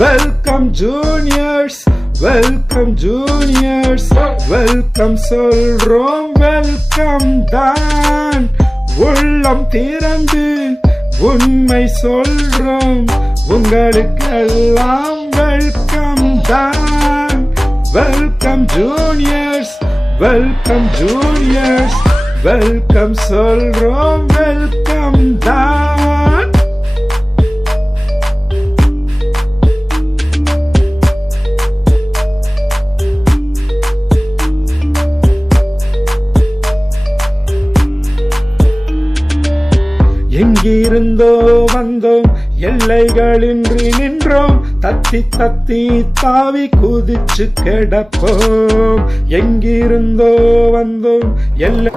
Welcome juniors, welcome juniors, welcome சொல்றோம், welcome தான். உள்ளம் திறந்து உண்மை சொல்றோம், உங்களுக்கெல்லாம் வெல்கம் தான். Welcome juniors, welcome juniors, welcome சொல்றோம், வெல்கம் தான். எங்கிருந்தோ வந்தோம், எல்லைகளின்றி நின்றோம், தத்தி தத்தி தாவி குதிச்சு கிடப்போம். எங்கிருந்தோ வந்தோம், எல்லை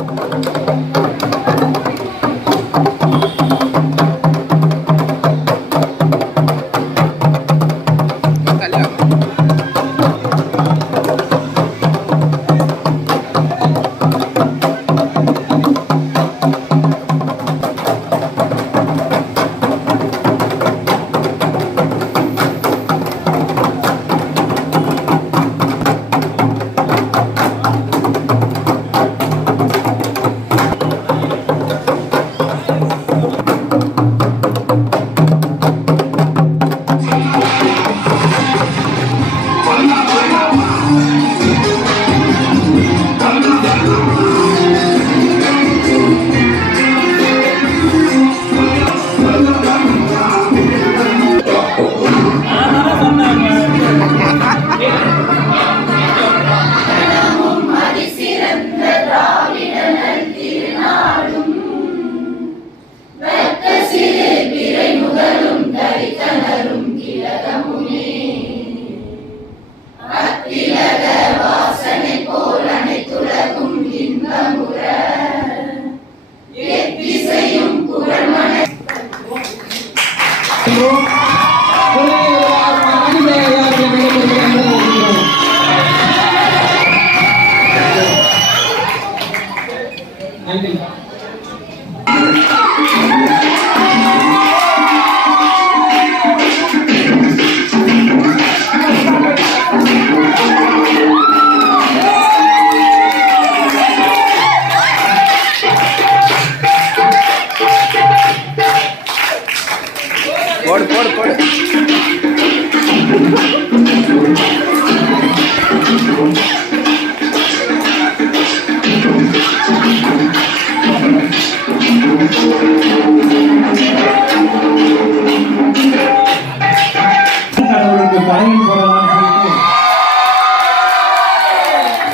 போடு போடு போடு.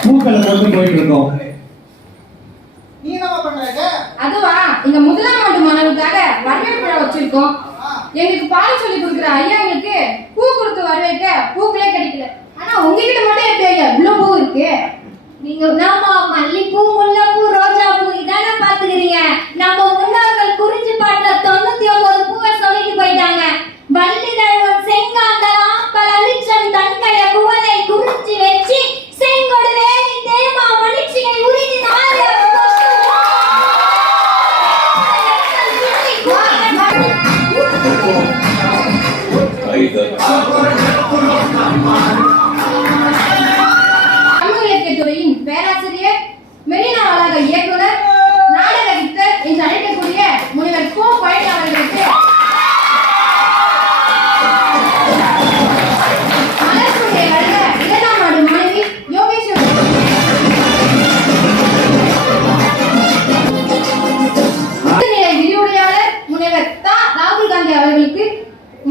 பூக்களை போட்டு போயிட்டு இருக்கோம். அதுவா, இங்க முதலாம் ஆண்டு மாணவர்களுக்காக வரவேற்பு விழா வச்சிருக்கோம். எங்களுக்கு பாடம் சொல்லி கொடுக்குற ஐயாங்களுக்கு பூ கொடுத்து வரவேற்க பூக்களே கிடைக்கல. ஆனா உங்ககிட்ட மட்டும் எப்படி ஐயா இவ்வளவு பூ இருக்கு? நீங்க நாம மல்லிப்பூ, முல்லைப்பூ, ரோஜா பூ இதானே பாத்துக்கிறீங்க. நம்ம முன்னோர்கள் குறிஞ்சி பாட்டுல 99 பூவை சொல்லிட்டு போயிட்டாங்க. வள்ளிதழ்வன் செங்காந்தலாம் பலலிச்சம் தன்கைய குவனை குறிஞ்சி வச்சு செங்கொடு வேலி தேமா மணிச்சிகை உரிதி நாளே தமிழ் இலக்கிய துறையின் பேராசிரியர், மெரினா வளாக இயக்குனர், நாடக வித்தர் என்று அழைக்கக்கூடிய முனைவர் கோ பழனி அவர்களுக்கு மலர்கொடை வழங்க இரண்டாம் ஆண்டு மாணவி யோகேஸ்வரி நிலை விரிவுரையாளர் முனைவர் தா ராகுல் காந்தி அவர்களுக்கு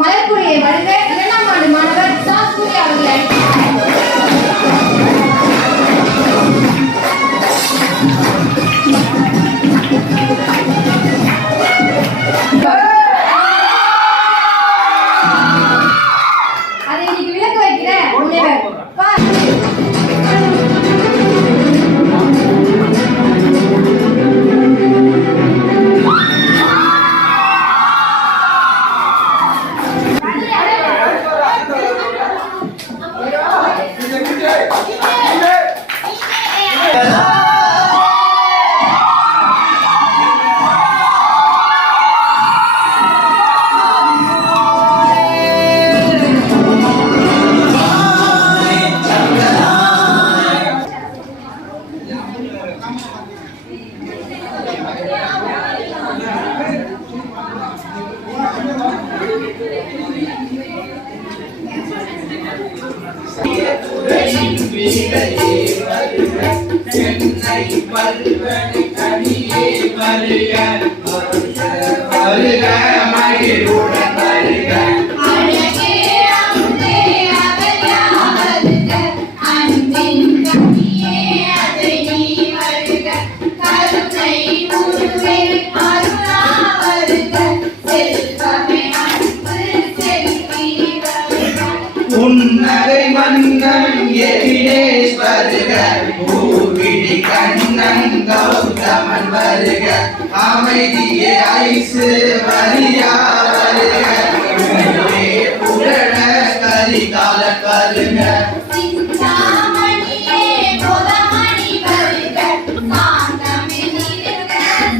மலர்கொடையை வழங்க இரண்டாம் ஆண்டு மாணவர் சா சூர்யா அவர்களை அழகே அமுதே அகல்யா வருக அன்பின் கனியே அதை நீ வருக கருணை உருவே அருளா வருக செல்வமே அன்பு செல்வி வருக உன்னரை மன்னன் எவினேஷ் வருக பூவிழி கண்ணன் கௌதமன் வருக அமைதியே ஐசு வரியா வருக புரண கரிகால வருக சிந்தாமணியே கோதமணி வருக சாந்தமே நிற்க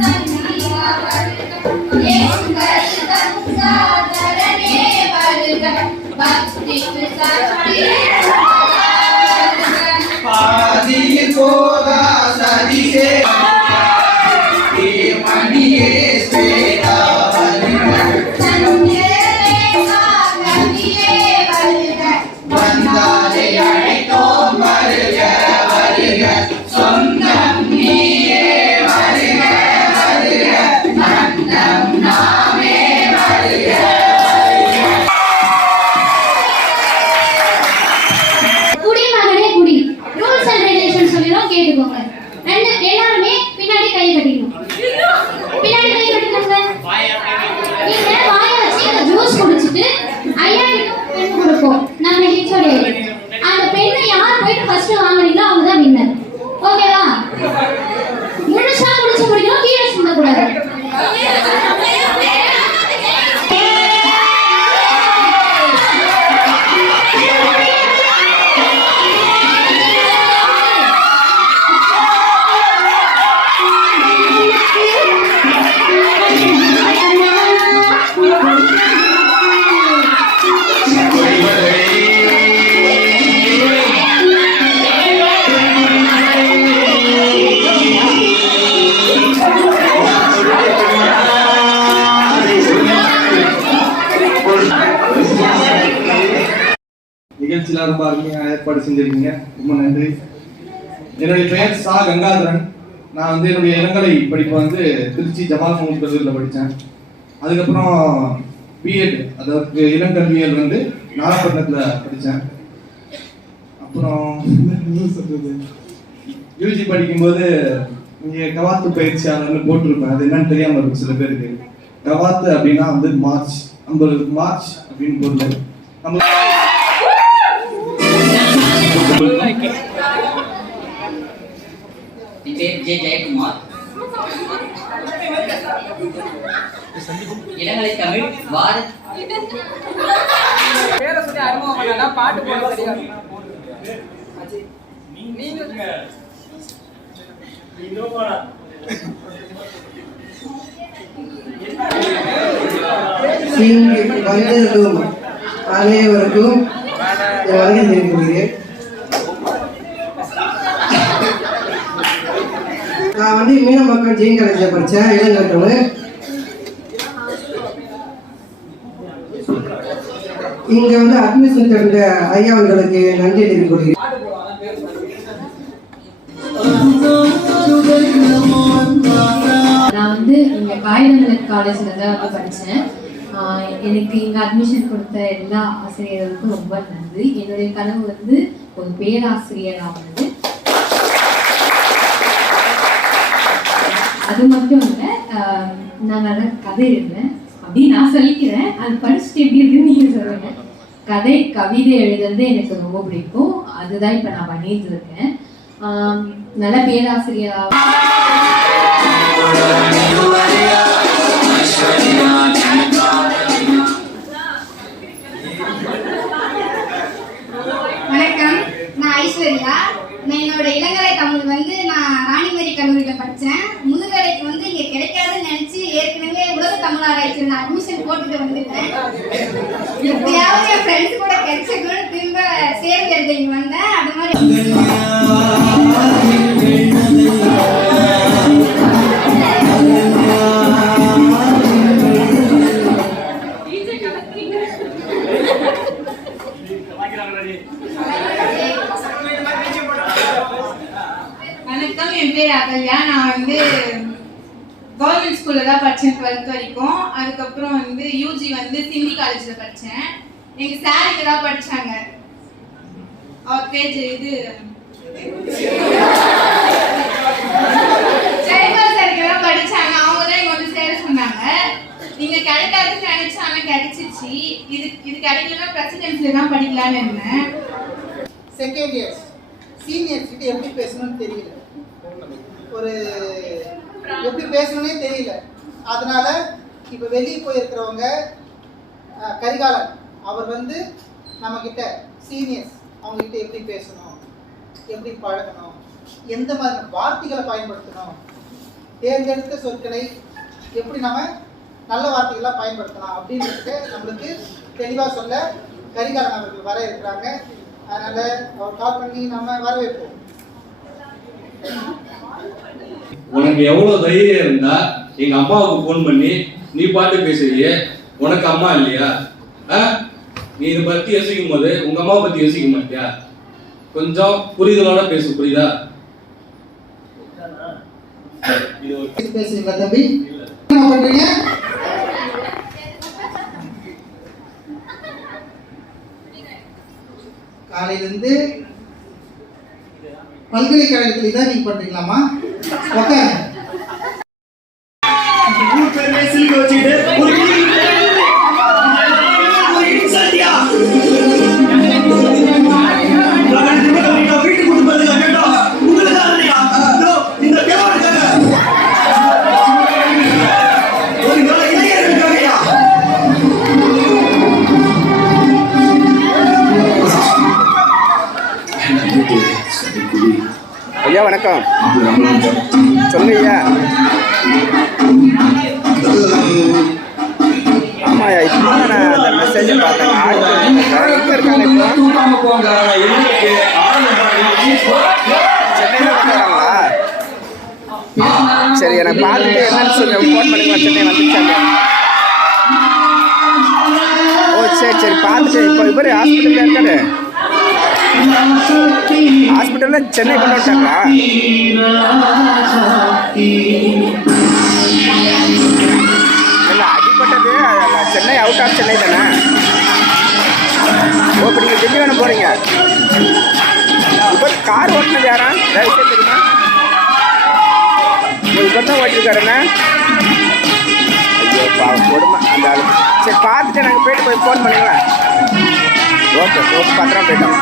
சந்தியா வருக எங்கள் கங்காதரனே வருக பக்திக்கு சக்தி பாதியில் போகா சதிசே மணியே சேதா வருக வந்தாரை அழைத்தோம் வருக வருக சொந்தம் நீயே வருக வருக நந்தம் நாமே வருக குடி மகனே குடி ரூல்ஸ் அண்ட் ரெகுலேஷன் சொல்லிடும் கேட்டுக்கோங்க எல்லாருமே பின்னாடி கை கட்டிக்கணும் பின்னாடி கை கட்டிக்கோங்க நீங்க வாயை வச்சு அந்த ஜூஸ் குடிச்சிட்டு ஐயா கிட்ட பெண் கொடுப்போம் நம்ம ஹெச்ஓடி அந்த பெண்ணை யார் போயிட்டு ஃபர்ஸ்ட் வாங்குறீங்களோ அவங்க தான் வின்னர் ஓகேவா முழுசா குடிச்சு முடிக்கணும் கீழே சிந்தக்கூடாது நிகழ்ச்சியில் ரொம்ப அருமையாக ஏற்பாடு செஞ்சிருக்கீங்க, ரொம்ப நன்றி. என்னுடைய பெயர் சா கங்காதரன். நான் வந்து என்னுடைய இளங்கலை படிப்பை வந்து திருச்சி ஜமால் முகமது கல்லூரியில் படித்தேன். அதுக்கப்புறம் பிஎட் அதாவது இளங்கல்வியல் வந்து நாகப்பட்டினத்தில் படித்தேன். அப்புறம் யூஜி படிக்கும்போது இங்கே கவாத்து பயிற்சியாளர்னு போட்டிருப்பேன். அது என்னன்னு தெரியாமல் இருக்கும் சில பேருக்கு. கவாத்து அப்படின்னா வந்து மார்ச், நம்மளுக்கு மார்ச் அப்படின்னு பொருள். நம்ம ஜெயக்குமார், இளங்கலை தமிழ் பாரத். பேரை சொல்லி அறிமுகம் பண்ணா பாட்டு போட தெரியாது. வந்திருக்கும் அனைவருக்கும் வணக்கம் தெரிவிக்கிறேன். நான் வந்து மீன மக்கள் ஜெயின் காலேஜில் படித்தேன், இளங்கட்டவங்க. இங்கே வந்து அட்மிஷன் தந்த ஐயா அவர்களுக்கு நன்றி தெரிவிக்கிறேன். நான் வந்து இங்கே காயிதமில்லத் காலேஜில் தான் வந்து படித்தேன். எனக்கு இங்கே அட்மிஷன் கொடுத்த எல்லா ஆசிரியர்களுக்கும் ரொம்ப நன்றி. என்னுடைய கனவு வந்து ஒரு பேராசிரியர் ஆகுது. அது மட்டும் இல்லை, நான் நல்லா கதை எழுதுறேன் அப்படின்னு நான் சொல்லிக்கிறேன். அது படிச்சுட்டு எப்படி இருக்குன்னு நீங்கள் சொல்லுங்க. கதை கவிதை எழுதுறது எனக்கு ரொம்ப பிடிக்கும். அதுதான் இப்போ நான் பண்ணிட்டு இருக்கேன். நல்ல பேராசிரியராக வணக்கம், நான் ஐஸ்வர்யா. நான் என்னோட இளங்கலை தமிழ் வந்து நான் ராணிமேரி கல்லூரியில் படித்தேன். முதுகலைக்கு வந்து இங்கே கிடைக்காதுன்னு நினச்சி ஏற்கனவே உலக தமிழ் ஆராய்ச்சியில் நான் அட்மிஷன் போட்டுட்டு வந்துட்டேன். எப்படியாவது என் ஃப்ரெண்ட்ஸ் கூட கிடைச்சிக்கணும்னு திரும்ப சேர்ந்து எழுத இங்கே வந்தேன். அது மாதிரி என் பேர் அகல்யா. நான் வந்து கவர்மெண்ட் ஸ்கூலில் தான் படித்தேன் 12th வரைக்கும். அதுக்கப்புறம் வந்து யூஜி வந்து சிந்தி காலேஜில் படித்தேன். எங்கள் சார் இங்கே தான் படித்தாங்க. அவர் பேஜ் இது ஜெயபால் சார் இங்கே தான் படித்தாங்க. அவங்க தான் இங்கே வந்து சேர சொன்னாங்க. நீங்க கிடைக்காதுன்னு நினைச்சா ஆனா கிடைச்சிச்சு. இது கிடைக்கலன்னா பிரசிடென்சில தான் படிக்கலாம்னு இருந்தேன். செகண்ட் இயர்ஸ் சீனியர்ஸ் கிட்ட எப்படி பேசணும்னு தெரியல, ஒரு எப்படி பேசணும்னே தெரியல. அதனால இப்போ வெளியே போயிருக்கிறவங்க கரிகாலன் அவர் வந்து நம்ம கிட்ட சீனியர்ஸ் அவங்க கிட்ட எப்படி பேசணும், எப்படி பழகணும், எந்த மாதிரி வார்த்தைகளை பயன்படுத்தணும், தேர்ந்தெடுத்த சொற்களை எப்படி நம்ம நல்ல வார்த்தைகளாக பயன்படுத்தலாம் அப்படின்றதுக்கு நம்மளுக்கு தெளிவாக சொல்ல கரிகாலன் அவர்கள் வர இருக்கிறாங்க. அதனால அவர் கால் பண்ணி நம்ம வரவேற்போம். உனக்கு எவ்வளவு தைரியம் இருந்தா எங்க அம்மாவுக்கு போன் பண்ணி நீ பாட்டு பேசுறியே, உனக்கு அம்மா இல்லையா? நீ இதை பத்தி யோசிக்கும் போது உங்க அம்மாவை பத்தி யோசிக்க மாட்டியா? கொஞ்சம் புரிதலோட பேசு, புரியுதா? பேசுறீங்களா தம்பி? என்ன பண்றீங்க? காலையிலிருந்து பல்கலைக்கழகத்துல தான் நீங்க பண்றீங்களாமா? உட்காருங்க. ஐயா வணக்கம், சொல்லுங்க ஐயா. ஆமாய்யா, இப்போ நான் அந்த மெசேஜை பார்த்தேன். எங்கே இருக்காங்க இப்போ? சென்னையில் வந்துடுறாங்களா? சரி, எனக்கு பார்த்துட்டு என்னன்னு சொல்லி ஃபோன் பண்ணிக்கலாம். சென்னை வந்துச்சாங்க. ஓ சரி சரி, பார்த்துட்டு இப்போ இவர் ஹாஸ்பிட்டலில் இருக்காரு. ஹாஸ்பிட்டலில் சென்னை கொண்டு வந்துட்டாங்களா? இல்லை, அடிப்பட்டது சென்னை, அவுட் ஆஃப் சென்னை தானே? ஓ, இப்போ நீங்கள் திண்டிவனம் போகிறீங்க. இப்போ கார் ஓட்டினது யாரா? வேறு விஷயம் தெரியுமா? இப்போ தான் ஓட்டிருக்காருண்ணே. ஐயோ பாவம், கொடுமை அந்த ஆளு. சரி, பார்த்துட்டு நாங்கள் போயிட்டு போய் ஃபோன் பண்ணுங்களேன். ஓகே ஓகே, பத்திரம் போயிட்டோம்.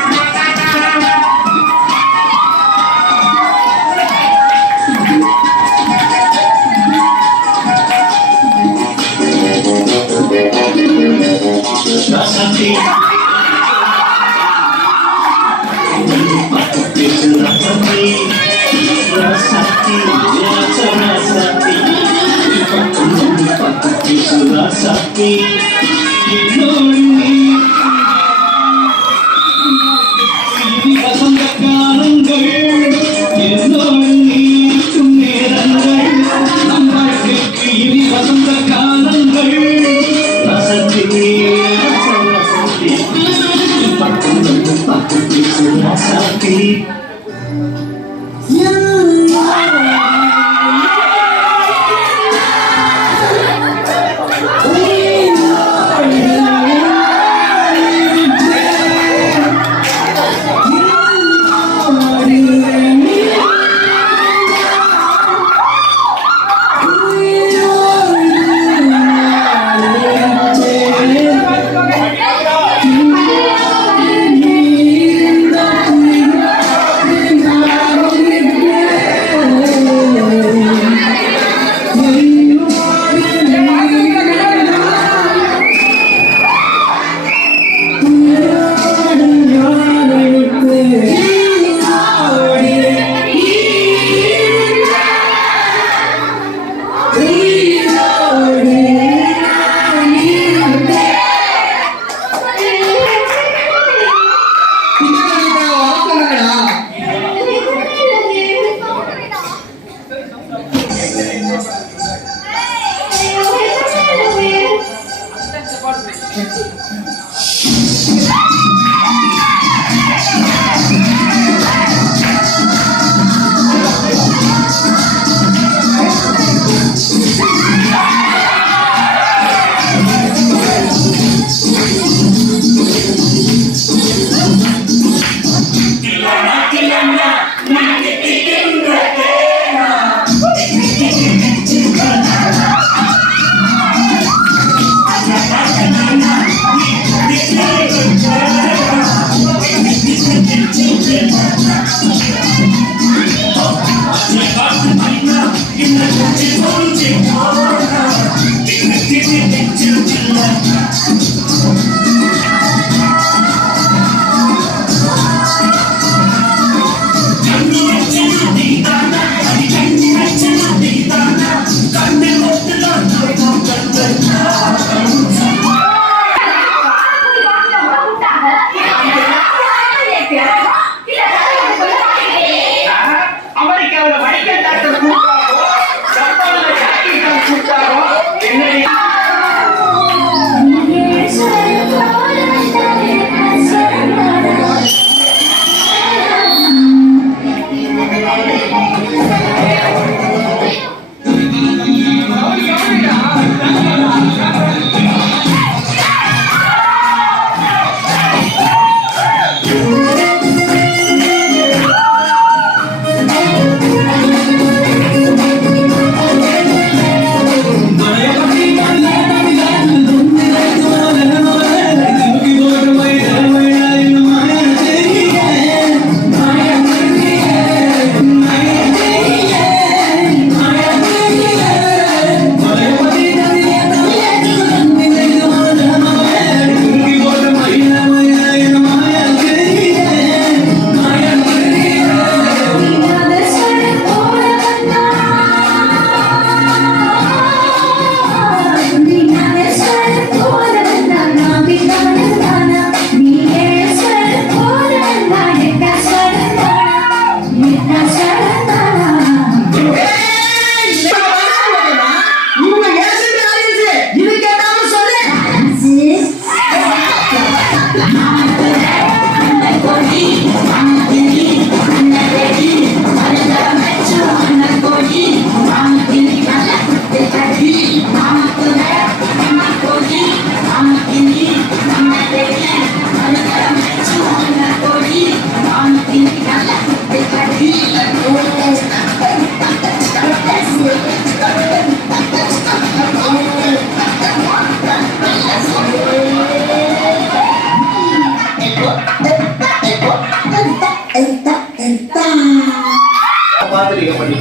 பார்த்துட்டு பண்ணி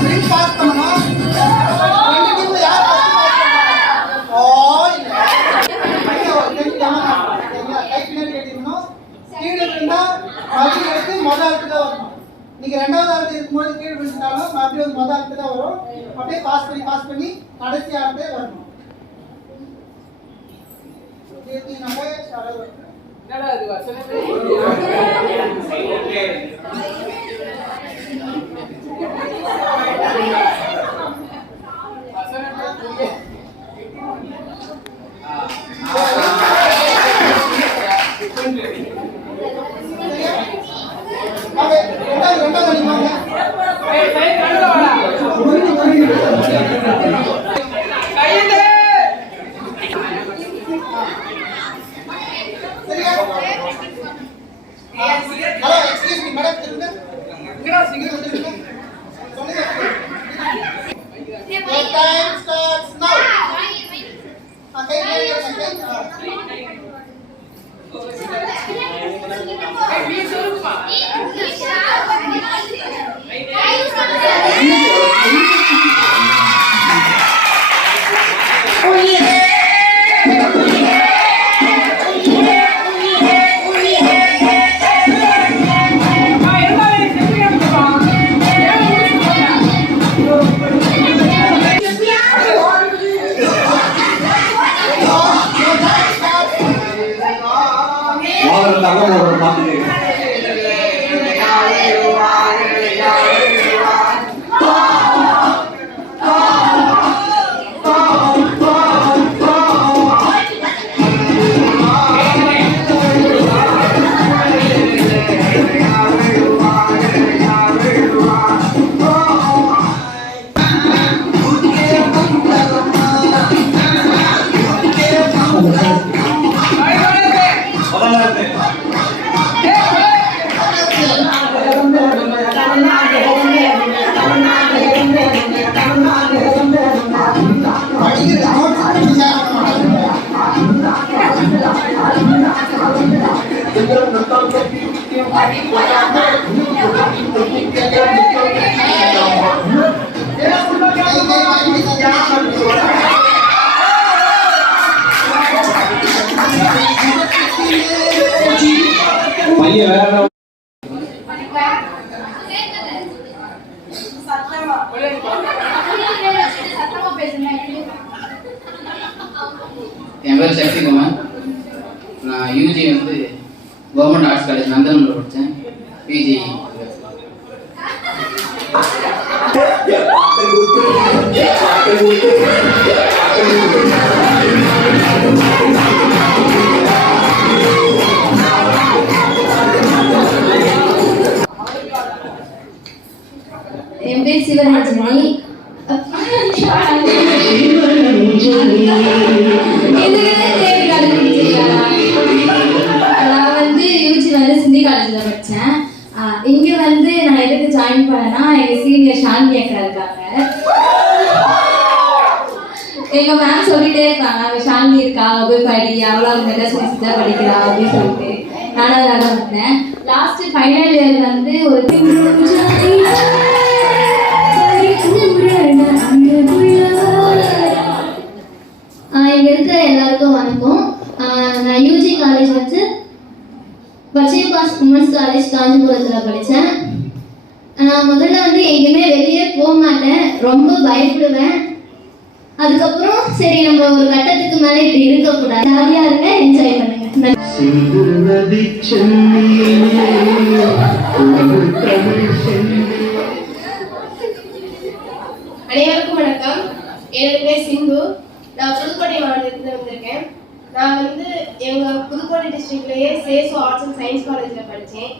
ட்ரிங்க் பாஸ் பண்ணணும். ரெண்டு டீம்ல யார் பாஸ் ஓ இல்ல ஐயா சரிங்களா? கை பின்னாடி கட்டிடணும். கீழே விழுந்தா மறுபடியும் எடுத்து முதல் ஆளுக்கு தான் வரணும். நீங்க ரெண்டாவது ஆளுக்கு இருக்கும்போது கீழே விழுந்தாலும் மறுபடியும் வந்து முதல் ஆளுக்கு தான் வரும். அப்படியே பாஸ் பண்ணி கடைசி ஆளுக்கே வரணும். நம்ம என்னடா இது வசனமே ஹலோ எக்ஸ்கியூஸ் மீ மேடம் திரும்ப Your time starts now. என் பேர் சக்திகுமார். நான் யூஜி வந்து கவர்மெண்ட் ஆர்ட்ஸ் காலேஜ் நந்தனூரில் படித்தேன். பிஜி என் பேர் சிவரஞ்சனி. நான் வந்து யூஜி வந்து சிந்தி காலேஜில் படித்தேன். இங்கே வந்து நான் எதுக்கு ஜாயின் பண்ணேன்னா எங்கள் சீனியர் ஷாலினி அக்கா இருக்காங்க. எங்கள் மேம் சொல்லிட்டே இருக்காங்க, அவள் ஷாலினி இருக்கா, அவள் போய் படி, அவளும் அவங்க மெட்ராஸ் தான் படிக்கிறா அப்படின்னு சொல்லிட்டு நானும் அதனால வந்தேன். லாஸ்ட் ஃபைனல் இயர் வந்து ஒரு இங்கே இருக்கிற எல்லாருக்கும் வணக்கம். நான் யூஜி காலேஜ் வந்து பச்சையப்பாஸ் உமன்ஸ் காலேஜ் காஞ்சிபுரத்தில் படித்தேன். நான் முதல்ல வந்து எங்கேயுமே வெளியே போக மாட்டேன், ரொம்ப பயப்படுவேன். அதுக்கப்புறம் சரி நம்ம ஒரு கட்டத்துக்கு மேலே இப்படி இருக்கக்கூடாது, ஜாலியாக இருங்க, என்ஜாய் பண்ணுங்க. அனைவருக்கும் வணக்கம். என்னுடைய பேர் சிந்து. நான் புதுக்கோட்டை மாவட்டத்தில் வந்திருக்கேன். நான் வந்து எங்கள் புதுக்கோட்டை தர்மபுரி டிஸ்ட்ரிக்ட்லயே சேசு ஆர்ட்ஸ் அண்ட் சயின்ஸ் காலேஜில் படித்தேன்.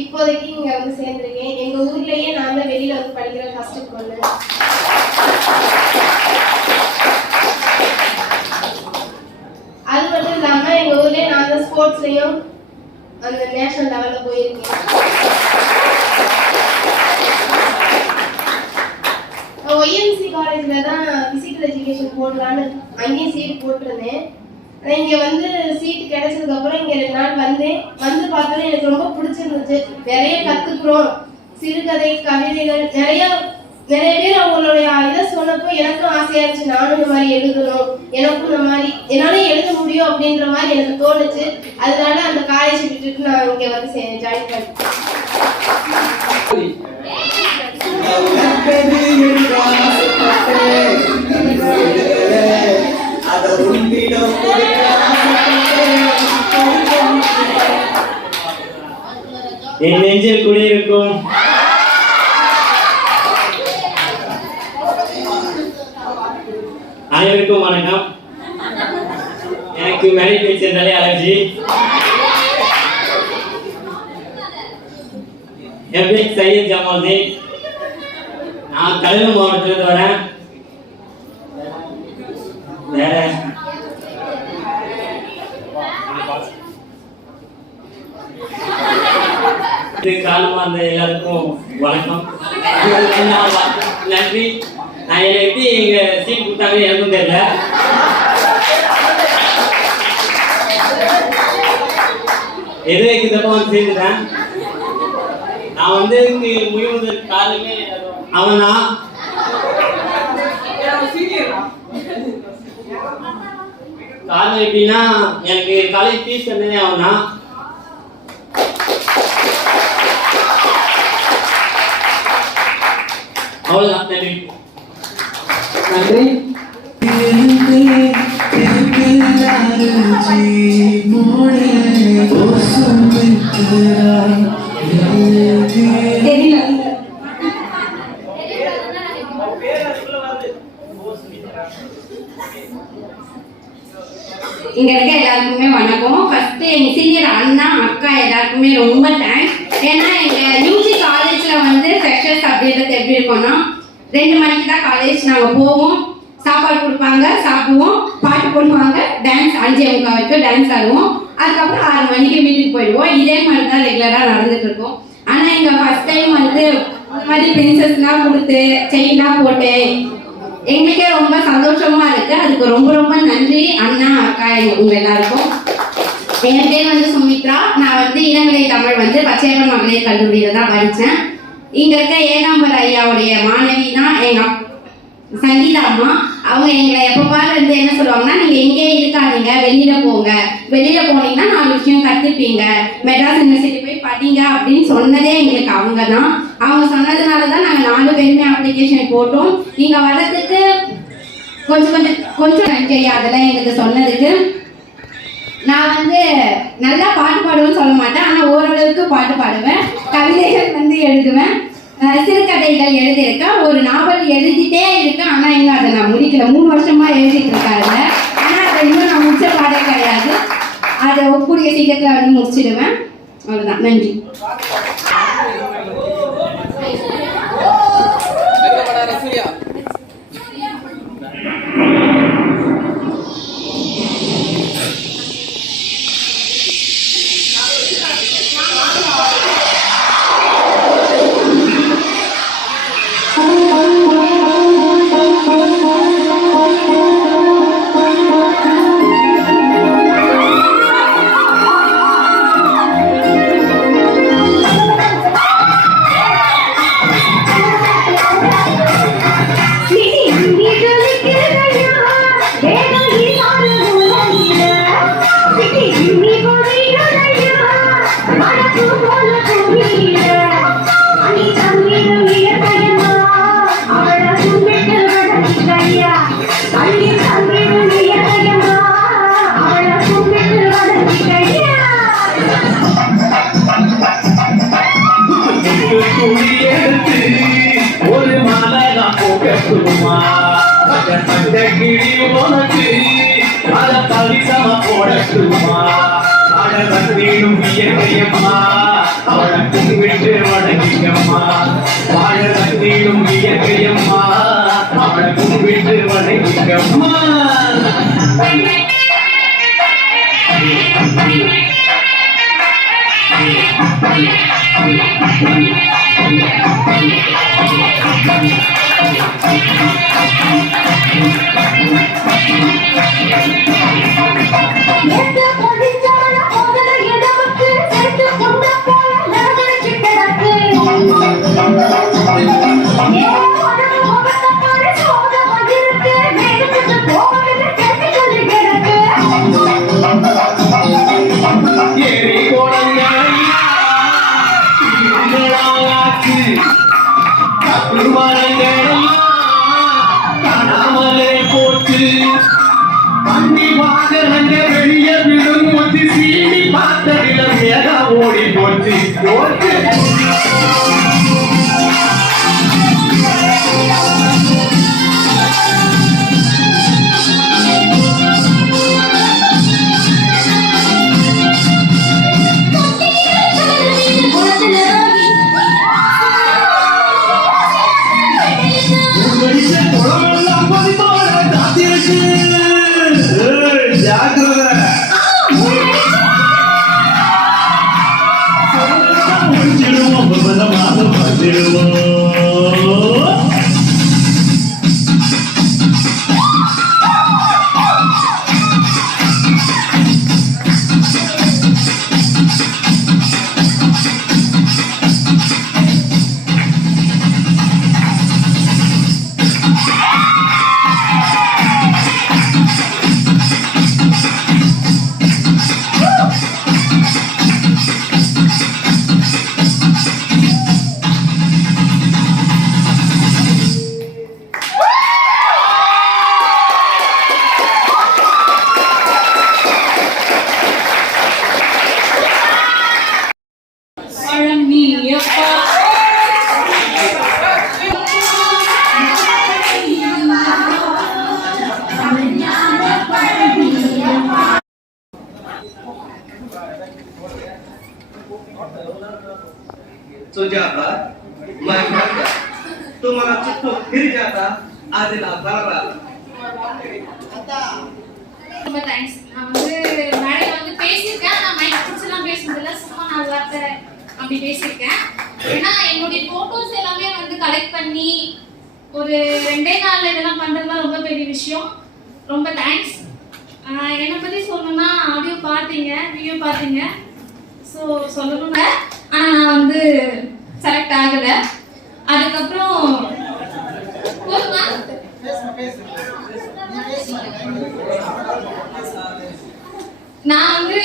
இப்போதைக்கு இங்கே வந்து சேர்ந்துருக்கேன். எங்கள் ஊர்லேயே நான் தான் வெளியில் வந்து படிக்கிற ஃபஸ்ட்டு பொண்ணு. அது மட்டும் இல்லாமல் எங்கள் ஊர்லேயே நான் தான் ஸ்போர்ட்ஸ்லேயும் அந்த நேஷனல் லெவலில் போயிருக்கேன். ஒய்எம்சி காலேஜில் தான் ஃபிசிக்கல் எஜுகேஷன் போடலான்னு அங்கேயும் சீட் போட்டிருந்தேன். இங்கே வந்து சீட் கிடைச்சதுக்கப்புறம் இங்கே 2 நாள் வந்து பார்த்தோன்னே எனக்கு ரொம்ப பிடிச்சிருந்துச்சு. நிறைய கற்றுக்குறோம். சிறுகதை, கவிதைகள் நிறைய பேர் அவங்களுடைய இதை சொன்னப்போ எனக்கும் ஆசையாக இருந்துச்சு. நானும் இந்த மாதிரி எழுதணும், எனக்கும் இந்த மாதிரி என்னாலே எழுத முடியும் அப்படின்ற மாதிரி எனக்கு தோணுச்சு. அதனால அந்த காலேஜ் விட்டுட்டு நான் இங்கே வந்து ஜாயின் பண்ணேன். என் நெஞ்சில் குடியிருக்கும் அனைவருக்கும் வணக்கம். எனக்கு மேடை பேசியிருந்தாலே அலர்ஜி. என் பேர் சையத் ஜமாலுதீன். நான் கடலூர் மாவட்டத்திலிருந்து வரேன். வேற காலமா இருந்த எல்லாருக்கும் வணக்கம், நன்றி. நான் எப்படி எங்க சீட் கொடுத்தாங்க எனக்கும் தெரியல. எது இந்த பக்கம் சேர்ந்துட்டேன். நான் வந்து முடிவு காலமே அவனா காரணம் எப்படின்னா எனக்கு காலேஜ் ஃபீஸ் தந்ததே அவனா. அவ்வளவுதான். நன்றி. இங்க இருக்க எல்லாருக்குமே வணக்கம். ஃபர்ஸ்ட் எங்க சீனியர் அண்ணா அக்கா எல்லாருக்குமே ரொம்ப தேங்க்ஸ். ஏன்னா எங்க யூஜி காலேஜ்ல வந்து ஃப்ரெஷர்ஸ் அப்படின்றது எப்படி இருக்கும்னா 2 மணிக்கு தான் காலேஜ் நாங்க போவோம், சாப்பாடு கொடுப்பாங்க, சாப்பிடுவோம், பாட்டு போடுவாங்க, டான்ஸ் 5:45 வரைக்கும் டான்ஸ் ஆடுவோம். அதுக்கப்புறம் 6 மணிக்கு வீட்டுக்கு போயிடுவோம். இதே மாதிரி தான் ரெகுலரா நடந்துட்டு இருக்கோம். ஆனா எங்க ஃபர்ஸ்ட் டைம் வந்து இந்த மாதிரி பிரின்சஸ்லாம் கொடுத்து செயின்லாம் போட்டு எங்களுக்கே ரொம்ப சந்தோஷமா இருக்கு. அதுக்கு ரொம்ப ரொம்ப நன்றி அண்ணா அக்கா உங்க எல்லாருக்கும். என் பேர் வந்து சுமித்ரா. நான் வந்து இளங்கலை தமிழ் வந்து பச்சையப்பன் மகளிர் கல்லூரியில தான் படித்தேன். இங்க இருக்க ஏகாம்பர் ஐயாவுடைய மாணவி தான் எங்க சங்கீதா அம்மா. அவங்க எங்களை எப்பப்பாரு இருந்து என்ன சொல்லுவாங்கன்னா, நீங்க எங்கே இருக்காதீங்க, வெளியில போங்க, வெளியில போனீங்கன்னா 4 விஷயம் கத்துப்பீங்க, மெட்ராஸ் யூனிவர்சிட்டி போய் படிங்க அப்படின்னு சொன்னதே எங்களுக்கு அவங்க தான். அவங்க சொன்னதுனாலதான் நாங்க 4 பேருமே அப்ளிகேஷன் போட்டோம். நீங்க வர்றதுக்கு கொஞ்சம் நன்றி அதெல்லாம் எங்களுக்கு சொன்னதுக்கு. நான் வந்து நல்லா பாட்டு பாடுவேன்னு சொல்ல மாட்டேன், ஆனா ஓரளவுக்கு பாட்டு பாடுவேன். கவிதைகள் வந்து எழுதுவேன், சிறுகதைகள் எழுதியிருக்கேன், ஒரு நாவல் எழுதிட்டே இருக்கேன். ஆனா இன்னும் அதை நான் முடிக்கல. 3 வருஷமா எழுதிட்டு இருக்காங்க. ஆனா அதை இன்னும் நான் முடிச்ச பாடே கிடையாது. அதை கூடிய சீக்கிரத்துல வந்து முடிச்சிடுவேன். அவ்வளவுதான். நன்றி. கட்டுமா ஆடவர் வேணும் இயற்கையம்மா அவளை விட்டு வணங்கிக்கம்மா ஆடவர் வேணும் இயற்கையம்மா அவளை விட்டு வணங்கிக்கம்மா வெளியே விடும் முத்தி சீனி பார்த்ததிலும் ஏதா ஓடி போச்சு सुजाता मैं भटका तुम्हारा चित्त फिर जाता आज ना बरबा ரொம்ப தேங்க்ஸ். நான் வந்து மேடையில் வந்து பேசியிருக்கேன். நான் மைக் பிடிச்சலாம் பேசுனதில்ல, சும்மா நாலு வார்த்தை அப்படி பேசியிருக்கேன். ஏன்னா என்னுடைய ஃபோட்டோஸ் எல்லாமே வந்து கலெக்ட் பண்ணி ஒரு 2 நாளில் இதெல்லாம் பண்ணுறதுலாம் ரொம்ப பெரிய விஷயம். ரொம்ப தேங்க்ஸ். என்னை பற்றி சொல்லணும்னா ஆடியோ பார்த்தீங்க, வீடியோ பார்த்தீங்க. ஸோ சொல்லணுங்க. ஆனால் நான் வந்து செலக்ட் ஆகலை. அதுக்கப்புறம் நான் வந்து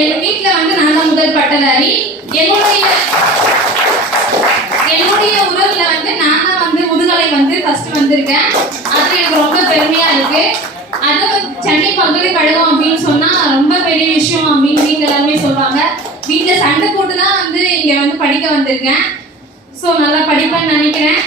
என் வீட்டுல வந்து நான் தான் முதல் பட்டதாரி. என்னுடைய உறவுல வந்து நான் தான் வந்து முதுகலை வந்து ஃபர்ஸ்ட் வந்திருக்கேன். அது எனக்கு ரொம்ப பெருமையா இருக்கு. அது சென்னை பல்கலைக்கழகம் அப்படின்னு சொன்னா ரொம்ப பெரிய விஷயம் அப்படின்னு நீங்க எல்லாருமே சொல்றாங்க. வீட்டுல சண்டை போட்டு தான் வந்து இங்க வந்து படிக்க வந்திருக்கேன். ஸோ நல்லா படிப்பேன்னு நினைக்கிறேன்.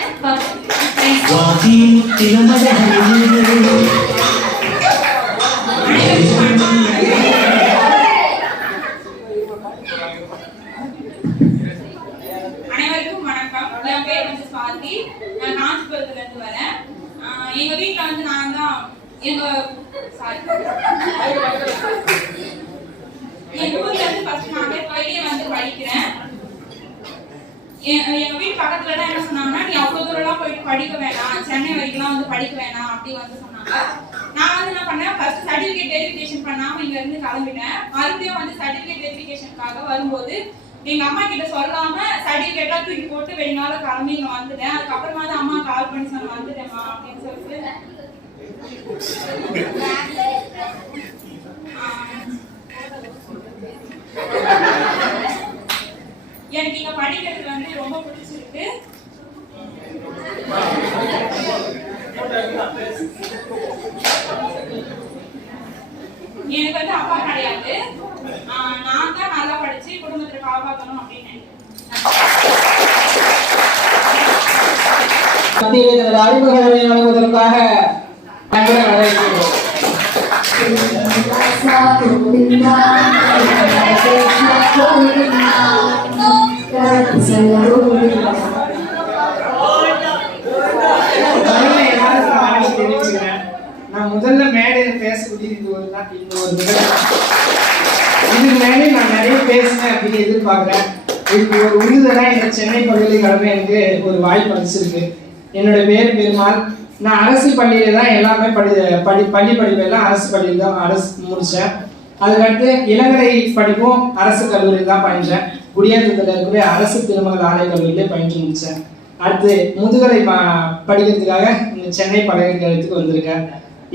அனைவருக்கும் வணக்கம். என் பேர் வந்து ஸ்வாதி. நான் காஞ்சிபுரத்துல இருந்து வரேன். எங்க வீட்டுல வந்து நான் தான் எங்க ஊர்ல இருந்து ஃபர்ஸ்ட் நான் வெளியே வந்து படிக்கிறேன். எங்க வீட்டு பக்கத்துல தான் என்ன சொன்னாங்கன்னா, நீ அவ்வளவு தூரம்லாம் போயிட்டு படிக்க வேணாம், சென்னை வரைக்கும்லாம் வந்து படிக்க வேணாம் அப்படி வந்து சொன்னாங்க. நான் வந்து என்ன பண்ணேன், ஃபர்ஸ்ட் சர்டிபிகேட் வெரிஃபிகேஷன் பண்ணாம இங்க இருந்து கிளம்பிட்டேன். மறுபடியும் வந்து சர்டிபிகேட் வெரிஃபிகேஷனுக்காக வரும்போது எங்க அம்மா கிட்ட சொல்லாம சர்டிபிகேட்டா தூக்கி போட்டு வெளிநாள கிளம்பி இங்க வந்துட்டேன். அதுக்கப்புறமா தான் அம்மா கால் பண்ணி சொன்ன வந்துட்டேம்மா அப்படின்னு சொல்லிட்டு. எனக்கு இங்க படிக்கிறது வந்து ரொம்ப பிடிச்சிருக்கு. எனக்கு வந்து அப்பா கிடையாது. நான் தான் நல்லா படிச்சு குடும்பத்தை காப்பாற்றணும் அப்படின்னு நினைக்கிறேன். அறிமுக உரையை வழங்குவதற்காக சார் ரொம்ப பிடிக்கும். நான் முதல்ல மேடையில் பேசக்கூடிய இது ஒரு இதுக்கு மேலே நான் நிறைய பேசினேன் அப்படின்னு எதிர்பார்க்குறேன். இதுக்கு ஒரு உறுதுதான் இந்த சென்னை பல்கலைக்கழகம் எனக்கு ஒரு வாய்ப்பு அளிச்சிருக்கு. என்னோட பேர் பெருமாள். நான் அரசு பள்ளியில தான் எல்லாமே பள்ளி படிப்பெல்லாம் அரசு பள்ளியில் தான் முடித்தேன். அதுக்கடுத்து இளங்கலை படிப்பும் அரசு கல்லூரியில் தான் பயின்றேன். குடியாத்தத்தில் இருக்கக்கூடிய அரசு திருமகள் ஆலய கல்லூரியிலே பயின்று முடித்தேன். அடுத்து முதுகலை படிக்கிறதுக்காக இந்த சென்னை பல்கலைக்கழகத்துக்கு வந்திருக்கேன்.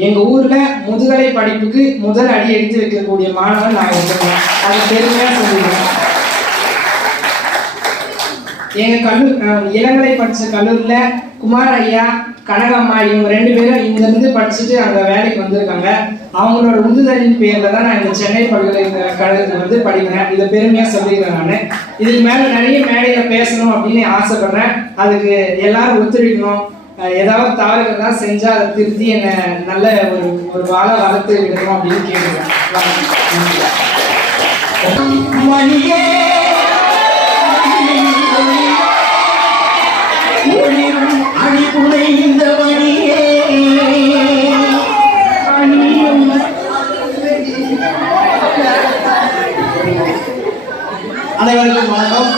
எங்கள் ஊரில் முதுகலை படிப்புக்கு முதல் அடி எடுத்து வைக்கக்கூடிய மாணவன் நான் இருக்கேன். அதை பெருமையாக சொல்லிடுறேன். எங்கள் இளங்கலை படித்த கல்லூரியில் குமார் ஐயா, கனகம்மா இவங்க 2 பேரும் இங்கேருந்து படிச்சுட்டு அங்கே வேலைக்கு வந்திருக்காங்க. அவங்களோட உந்துதலின் பேரில் தான் நான் இந்த சென்னை பல்கலைக்கழகத்துக்கு வந்து படிக்கிறேன். இதை பெருமையாக சொல்லிக்கிறேன். நான் இதுக்கு மேலே நிறைய மேடையில் பேசணும் அப்படின்னு ஆசைப்படுறேன். அதுக்கு எல்லாரும் ஒத்துழைக்கணும். ஏதாவது தவறுகள் தான் செஞ்சால் அதை திருத்தி என்னை நல்ல ஒரு வாழை வளர்த்து விடணும் அப்படின்னு கேட்குறேன். அனைவருக்கும் வணக்கம்.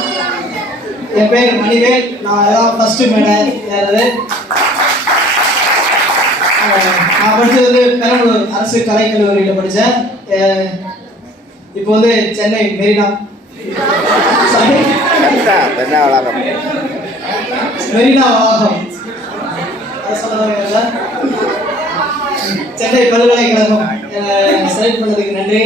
என் பேர் மணிவேல். நான் ஏதாவது ஃபர்ஸ்ட் மேடை ஏறது. நான் படித்தது வந்து பெரம்பலூர் அரசு கலைக்கல்லூரியில் படித்தேன். இப்போ வந்து சென்னை மெரினா வளாகம் சென்னை பல்கலைக்கழகம் செலக்ட் பண்ணதுக்கு நன்றி.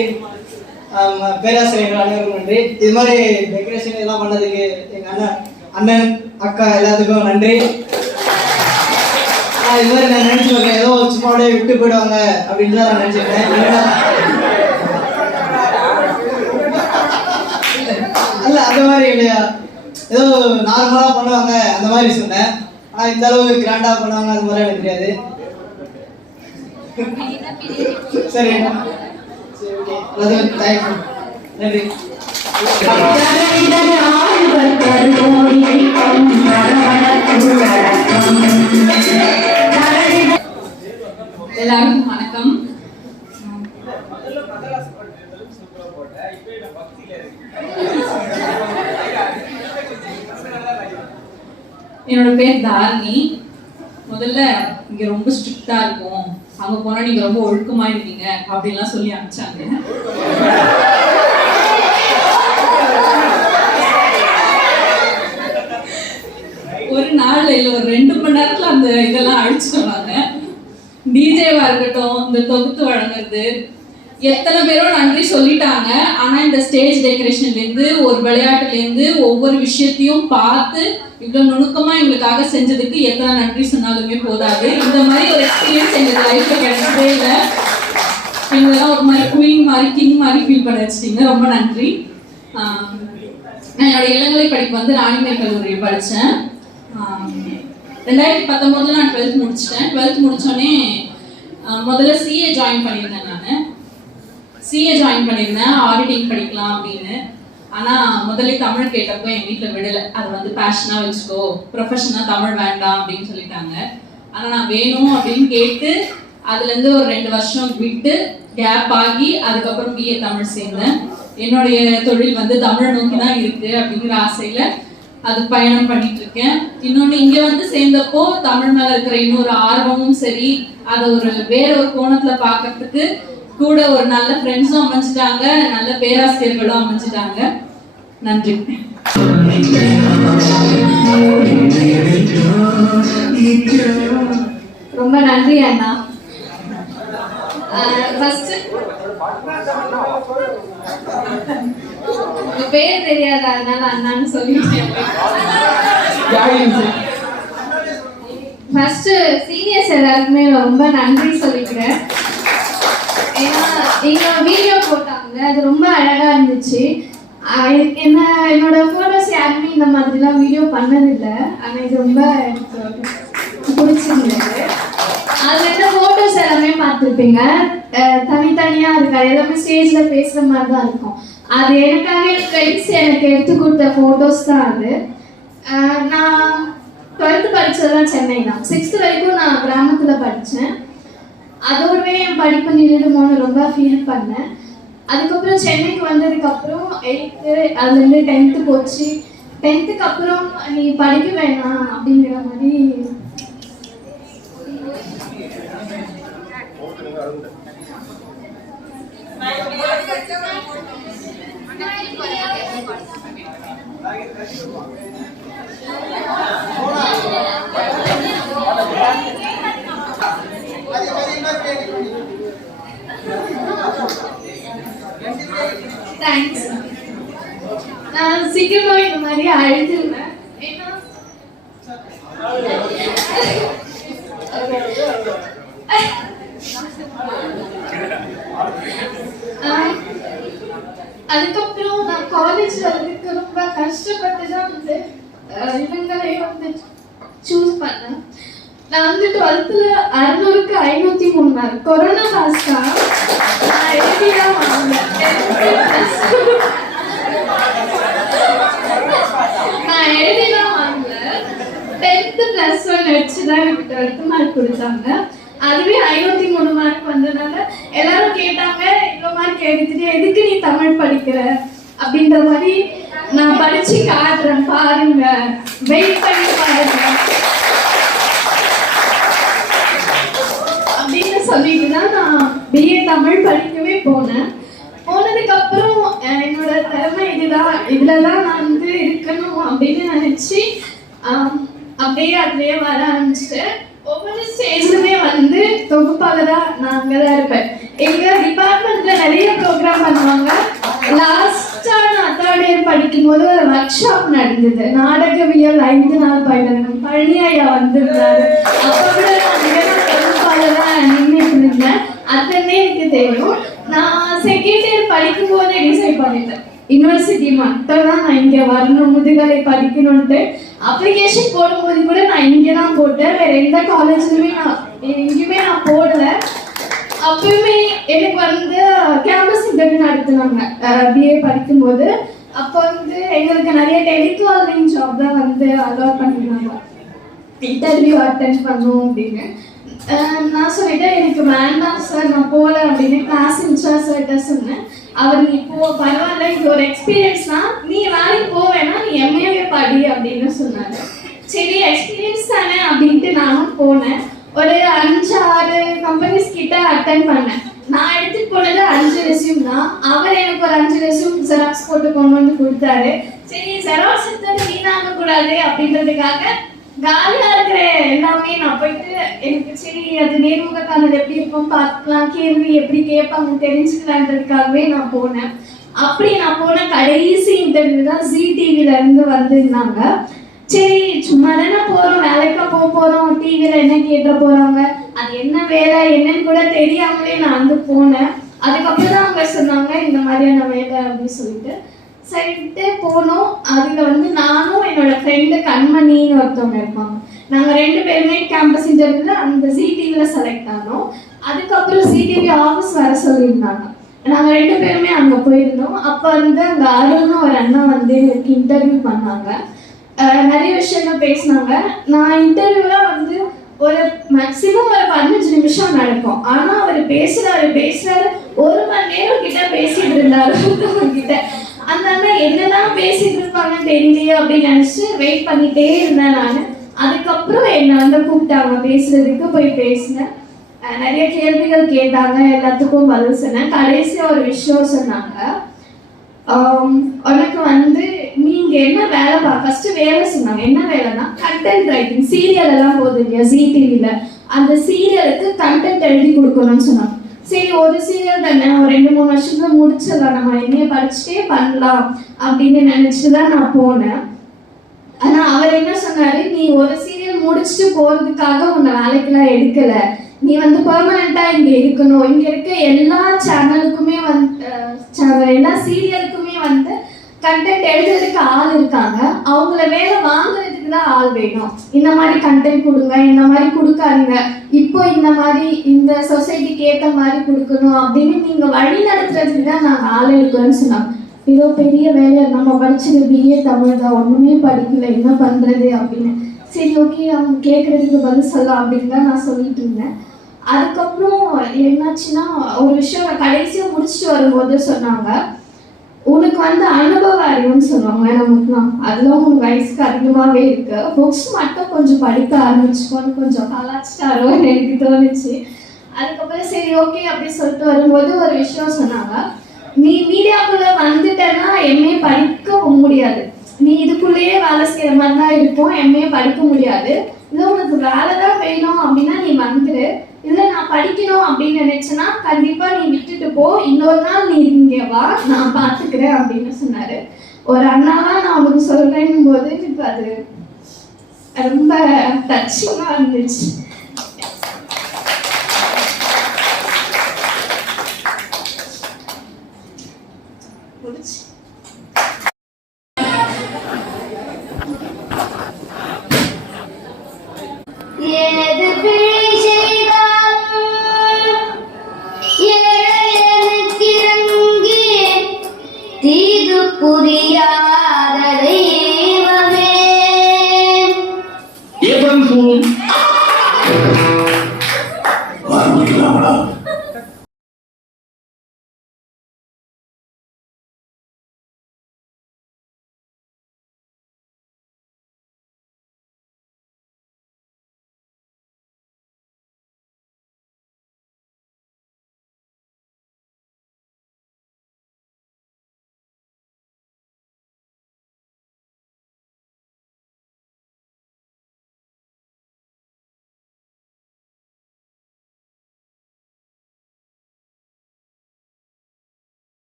பேராசிரியர்கள் அனைவருக்கும் நன்றி. இது மாதிரி டெக்கரேஷன் எல்லாம் பண்ணதுக்கு எங்கள் அண்ணன் அக்கா எல்லாத்துக்கும் நன்றி. இது மாதிரி நான் நினைச்சிருக்கேன் ஏதோ சும்மா அப்படியே விட்டு போயிடுவாங்க அப்படின்னு தான் நான் நினைச்சிருக்கேன். அல்ல அந்த மாதிரி இல்லையா, ஏதோ நார்மலாக பண்ணுவாங்க அந்த மாதிரி சொன்னேன். ஆனால் இந்த அளவுக்கு கிராண்டாக பண்ணுவாங்க அது மாதிரி எனக்கு தெரியாது. சரி தேங்க்யூ, நன்றி. எல்லாருக்கும் வணக்கம். என்னோட பேர் தாரணி. முதல்ல இங்க ரொம்ப ஸ்ட்ரிக்டா இருக்கும், அங்க போனா நீங்க ரொம்ப ஒழுக்கமா இருக்கீங்க அப்படின்லாம் சொல்லி அனுப்பிச்சாங்க. ஒரு நாள்ல இல்ல ஒரு 2 மணி நேரத்துல அந்த இதெல்லாம் அழிச்சுட்டு வராங்க. டிஜேவா இருக்கட்டும், இந்த தொகுத்து வழங்குறது, எத்தனை பேரும் நன்றி சொல்லிட்டாங்க. ஆனா இந்த ஸ்டேஜ் டெக்கரேஷன்ல இருந்து ஒரு விளையாட்டுல இருந்து ஒவ்வொரு விஷயத்தையும் பார்த்து இவ்வளவு நுணுக்கமா எங்களுக்காக செஞ்சதுக்கு எத்தனை நன்றி சொன்னாலுமே போதாது. இந்த மாதிரி ஒரு எக்ஸ்பீரியன்ஸ் எங்க லைஃப்ல கிடைச்சதே இல்லை. எங்களெல்லாம் ஒரு மாதிரி குயின் மாதிரி கிங் மாதிரி ஃபீல் பண்ண வச்சிட்டீங்க, ரொம்ப நன்றி. நான் என்னோட இளங்கலை படிப்பு வந்து ராணிமேல் கல்லூரியில் படித்தேன். 2019 நான் 12th முடிச்சிட்டேன். 12th முடிச்சோடனே முதல்ல சிஏ ஜாயின் பண்ணியிருந்தேன். நான் சிஏ ஜாயின் பண்ணியிருந்தேன் ஆடிட்டிங் படிக்கலாம் அப்படின்னு. ஆனால் முதல்ல தமிழ் கேட்டப்போ என் வீட்டில் விடலை. அது வந்து பேஷனாக வச்சுக்கோ, ப்ரொஃபஷனாக தமிழ் வேண்டாம் அப்படின்னு சொல்லிட்டாங்க. ஆனால் நான் வேணும் அப்படின்னு கேட்டு அதுலேருந்து ஒரு 2 வருஷம் விட்டு கேப் ஆகி அதுக்கப்புறம் பிஏ தமிழ் சேர்ந்தேன். என்னுடைய தொழில் வந்து தமிழ் நோக்கி தான் இருக்கு அப்படிங்கிற ஆசையில் அது பயணம் பண்ணிட்டு இருக்கேன். இன்னொன்று இங்கே வந்து சேர்ந்தப்போ தமிழ் மேலே இருக்கிற இன்னொரு ஆர்வமும் சரி, அதை ஒரு வேற ஒரு கோணத்தில் பார்க்கறதுக்கு கூட ஒரு நல்ல ஃப்ரெண்ட்ஸும் அமைஞ்சிட்டாங்க, நல்ல பேராசிரியர்களும் அமைஞ்சிட்டாங்க. நன்றி. ரொம்ப நன்றி அண்ணா. ஃபர்ஸ்ட் உங்க பேர் தெரியாத அதனால அண்ணான்னு சொல்லிட்டேன். ஃபர்ஸ்ட் சீனியர்ஸ் எல்லாருக்குமே ரொம்ப நன்றி சொல்லிக்கிறேன். ஏன்னா எங்க வீடியோ போட்டாங்க, அது ரொம்ப அழகா இருந்துச்சு. என்னோட போட்டோஸ் யாருமே இந்த மாதிரிலாம் வீடியோ பண்ணதில்லை. ஆனால் இது ரொம்ப எனக்கு பிடிச்சிருந்தது. அதில் இருந்த ஃபோட்டோஸ் எல்லாமே பார்த்துருப்பீங்க, தனித்தனியாக இருக்காது, எல்லாமே ஸ்டேஜில் பேசுகிற மாதிரி தான் இருக்கும். அது எனக்காக என் ஃப்ரெண்ட்ஸ் எனக்கு எடுத்து கொடுத்த ஃபோட்டோஸ் தான் அது. நான் 12th படித்ததெல்லாம் சென்னை தான். 6th வரைக்கும் நான் கிராமத்தில் படித்தேன். அதோடவே என் படிப்பு நின்றுடுமோன்னு ரொம்ப ஃபீல் பண்ணேன். அதுக்கப்புறம் சென்னைக்கு வந்ததுக்கப்புறம் 8th அதுலேருந்து 10th போச்சு. 10th அப்புறம் நீ படிக்க வேணாம் அப்படிங்கிற மாதிரி தேங்க்ஸ். நான் சீக்கிரமாக இந்த மாதிரி அழுதுருவேன். ஏன்னா அதுக்கப்புறம் நான் காலேஜ் வர்றதுக்கு ரொம்ப கஷ்டப்பட்டு தான் வந்து இவங்களே வந்து சூஸ் பண்ணேன். நான் வந்து 12th 600க்கு 503 மார்க். கொரோனா பாஸ் தான். நான் எழுதிதான் வாங்கினேன். நான் எழுதிதான் வாங்கினேன். 10th +1 வச்சு தான் எனக்கு 12th மார்க் கொடுத்தாங்க. அதுவே 503 மார்க் வந்ததுனால எல்லாரும் கேட்டாங்க, இவ்வளோ மார்க் எடுத்துட்டு எதுக்கு நீ தமிழ் படிக்கிற அப்படின்ற மாதிரி. நான் படிச்சு காட்டுறேன் பாருங்க, வெயிட் பண்ணி பாருங்க அப்படின்னு சொல்லிட்டு தான் நான் BA தமிழ் படிக்கவே போனேன். போனதுக்கு அப்புறம் என்னோட திறமை இதுலதான் நான் வந்து இருக்கணும் அப்படின்னு நினைச்சு அப்படியே அதுலயே வர ஆரம்பிச்சிட்டேன். ஒவ்வொரு ஸ்டேஜ்லுமே வந்து தொகுப்பாளரா நான் அங்கதான் இருப்பேன். எங்க டிபார்ட்மெண்ட்ல நிறைய ப்ரோக்ராம் பண்ணுவாங்க. லாஸ்டா நான் 3rd இயர் படிக்கும் போது ஒரு ஒர்க் ஷாப் நடந்தது. நாடகவியல் 5 நாள் பயிலரங்கம். பழனி ஐயா வந்திருந்தாரு. அப்ப கூட நான் தொகுப்பாளரா நின்றுட்டு இருந்தேன். அதுன்னே எனக்கு தெரியும். நான் 2nd இயர் படிக்கும் போதே டிசைட் பண்ணிட்டேன், யூனிவர்சிட்டி மட்டும் தான் நான் இங்க வரணும், முதுகலை படிக்கணும்ட்டு. அப்ளிகேஷன் போடும்போது கூட நான் இங்கே தான் போட்டேன். வேற எந்த காலேஜ்லையுமே நான் எங்கேயுமே நான் போடல. அப்பயுமே எனக்கு வந்து கேம்பஸ் இன்டர்வியூ நடத்தினாங்க BA படிக்கும்போது. அப்போ வந்து எங்களுக்கு நிறைய டெலிகாலிங் ஜாப் தான் வந்து அலாட் பண்ணிருந்தாங்க, இன்டர்வியூ அட்டென்ட் பண்ணும் அப்படின்னு. நான் சொல்லிட்டேன், எனக்கு வேண்டாம் சார், நான் போகல அப்படின்னு கிளாஸ் இன்சார்ஜ் சார்கிட்ட சொன்னேன். அவர் நீ போ, பரவாயில்ல, இது ஒரு எக்ஸ்பீரியன்ஸ் தான், நீ வேலைக்கு போவேன்னா நீ MAவே படி அப்படின்னு சொன்னாரு. சரி எக்ஸ்பீரியன்ஸ் தானே அப்படின்ட்டு நானும் போனேன். ஒரு 5-6 கம்பெனிஸ் கிட்ட அட்டென்ட் பண்ணேன். நான் எடுத்துட்டு போனது 5 ரெஸ்யூம் தான். அவர் எனக்கு ஒரு 5 ரெஸ்யூம் ஜெராக்ஸ் போட்டு கொண்டு வந்து கொடுத்தாரு. சரி ஜெராக்ஸ் எடுத்து வீணாக கூடாது அப்படின்றதுக்காக காலியா இருக்கிற எல்லாமே நான் போயிட்டு எனக்கு சரி அது நேர்முகத்தானது எப்படி இருக்கும் பார்த்துக்கலாம், கேள்வி எப்படி கேட்பாங்க தெரிஞ்சுக்கலான்றதுக்காகவே நான் போனேன். அப்படி நான் போன கடைசி இன்டர்வியூ தான் ZTVல இருந்து வந்திருந்தாங்க. சரி சும்மா தானே போறோம், வேலைக்கா போறோம், டிவில என்ன கேட்ட போறாங்க, அது என்ன வேலை என்னன்னு கூட தெரியாமலே நான் வந்து போனேன். அதுக்கப்புறம் தான் அவங்க சொன்னாங்க இந்த மாதிரியான வேலை அப்படின்னு சொல்லிட்டு. சரிட்டு போனோம். அதுல வந்து நானும் என்னோட ஃப்ரெண்டு கண்மணின்னு ஒருத்தவங்க இருப்பாங்க. நாங்க 2 பேருமே கேம்பஸ் இன்டர்வியூல அந்த ZTVல செலக்ட் ஆனோம். அதுக்கப்புறம் ZTV ஆஃபீஸ் வர சொல்லியிருந்தாங்க. நாங்க 2 பேருமே அங்க போயிருந்தோம். அப்ப வந்து அங்க அருள்னு ஒரு அண்ணா வந்து எனக்கு இன்டர்வியூ பண்ணாங்க. நிறைய விஷயங்கள் பேசினாங்க. நான் இன்டர்வியூல வந்து ஒரு மேக்சிமம் ஒரு 15 நிமிஷம் நடக்கும். ஆனா அவர் பேசுறாரு 1 மணி நேரம் கிட்ட பேசிட்டு இருந்தாரு கிட்ட. அந்த அண்ணா என்னதான் பேசிட்டு இருப்பாங்கன்னு தெரியலையே அப்படின்னு நினைச்சு வெயிட் பண்ணிட்டே இருந்தேன் நான். அதுக்கப்புறம் என்னை வந்து கூப்பிட்டாங்க பேசுறதுக்கு. போய் பேசினேன். நிறைய கேள்விகள் கேட்டாங்க, எல்லாத்துக்கும் பதில் சொன்னேன். கடைசியா ஒரு விஷயம் சொன்னாங்க, உனக்கு வந்து நீங்க என்ன வேலை ஃபர்ஸ்ட் வேலை சொன்னாங்க. என்ன வேலைன்னா கண்டென்ட் ரைட்டிங். சீரியல் எல்லாம் போகுது இல்லையா ZTVல, அந்த சீரியலுக்கு கண்டென்ட் எழுதி கொடுக்கணும்னு சொன்னாங்க. சரி ஒரு சீரியல் தானே, ஒரு 2-3 வருஷத்துல முடிச்சிடலாம், நம்ம என்னைய படிச்சுட்டே பண்ணலாம் அப்படின்னு நினைச்சுட்டு தான் நான் போனேன். ஆனா அவர் என்ன சொன்னாரு, நீ ஒரு சீரியல் முடிச்சுட்டு போறதுக்காக உன்னை வேலைக்கெல்லாம் எடுக்கல, நீ வந்து பெர்மனண்டா இங்க இருக்கணும். இங்க இருக்க எல்லா சேனலுக்குமே வந்து எல்லா சீரியலுக்குமே வந்து கண்டென்ட் எழுதுறதுக்கு ஆள் இருக்காங்க, அவங்கள வேலை வாங்குறதுக்கு தான் ஆள் வேணும். இந்த மாதிரி கண்டென்ட் கொடுங்க, இந்த மாதிரி கொடுக்காதீங்க, இப்போ இந்த மாதிரி இந்த சொசைட்டிக்கு ஏற்ற மாதிரி கொடுக்கணும் அப்படின்னு நீங்க வழி நடத்துறதுக்கு தான் நாங்கள் ஆள் இருக்கோம்னு சொன்னாங்க. ஏதோ பெரிய வேலை நம்ம படிச்சது பிஏ தமிழ் தான், ஒன்றுமே படிக்கல, என்ன பண்ணுறது அப்படின்னு. சரி ஓகே அவங்க கேட்குறதுக்கு பதில் சொல்லலாம் அப்படின்னு தான் நான் சொல்லிட்டு இருந்தேன். அதுக்கப்புறம் என்னாச்சுன்னா ஒரு விஷயம் நான் கடைசியாக முடிச்சுட்டு வரும்போது சொன்னாங்க, உனக்கு அனுபவ அறிவுன்னு சொல்லுவாங்க நமக்குலாம், அதெல்லாம் உனக்கு வயசுக்கு அதிகமாகவே இருக்கு, புக்ஸ் மட்டும் கொஞ்சம் படிக்க ஆரம்பிச்சுக்கோன்னு கொஞ்சம் கலாச்சிட்டாரோன்னு எனக்கு தோணுச்சு. அதுக்கப்புறம் சரி ஓகே அப்படி சொல்லிட்டு வரும்போது ஒரு விஷயம் சொன்னாங்க, நீ மீடியாக்குள்ளே வந்துட்டேன்னா எம்ஏ படிக்க முடியாது, நீ இதுக்குள்ளேயே வேலை செய்கிற மாதிரி தான் இருக்கும், எம்ஏ படிக்க முடியாது, இல்லை உனக்கு வேலை தான் வேணும் அப்படின்னா நீ வந்துடு, இல்லை நான் படிக்கணும் அப்படின்னு நினைச்சேன்னா கண்டிப்பாக நீ விட்டுட்டு போ, இன்னொரு நாள் நீ இங்கே வா நான் பார்த்துக்கிறேன் அப்படின்னு சொன்னார். ஒரு அண்ணாவா நான் உனக்கு சொல்கிறேன் போது எனக்கு அது ரொம்ப டச்சிங்காக இருந்துச்சு. ஏது பிழை செய்தாலும் ஏழையனுக்கு இறங்கி தீது புரியாத தெய்வமே.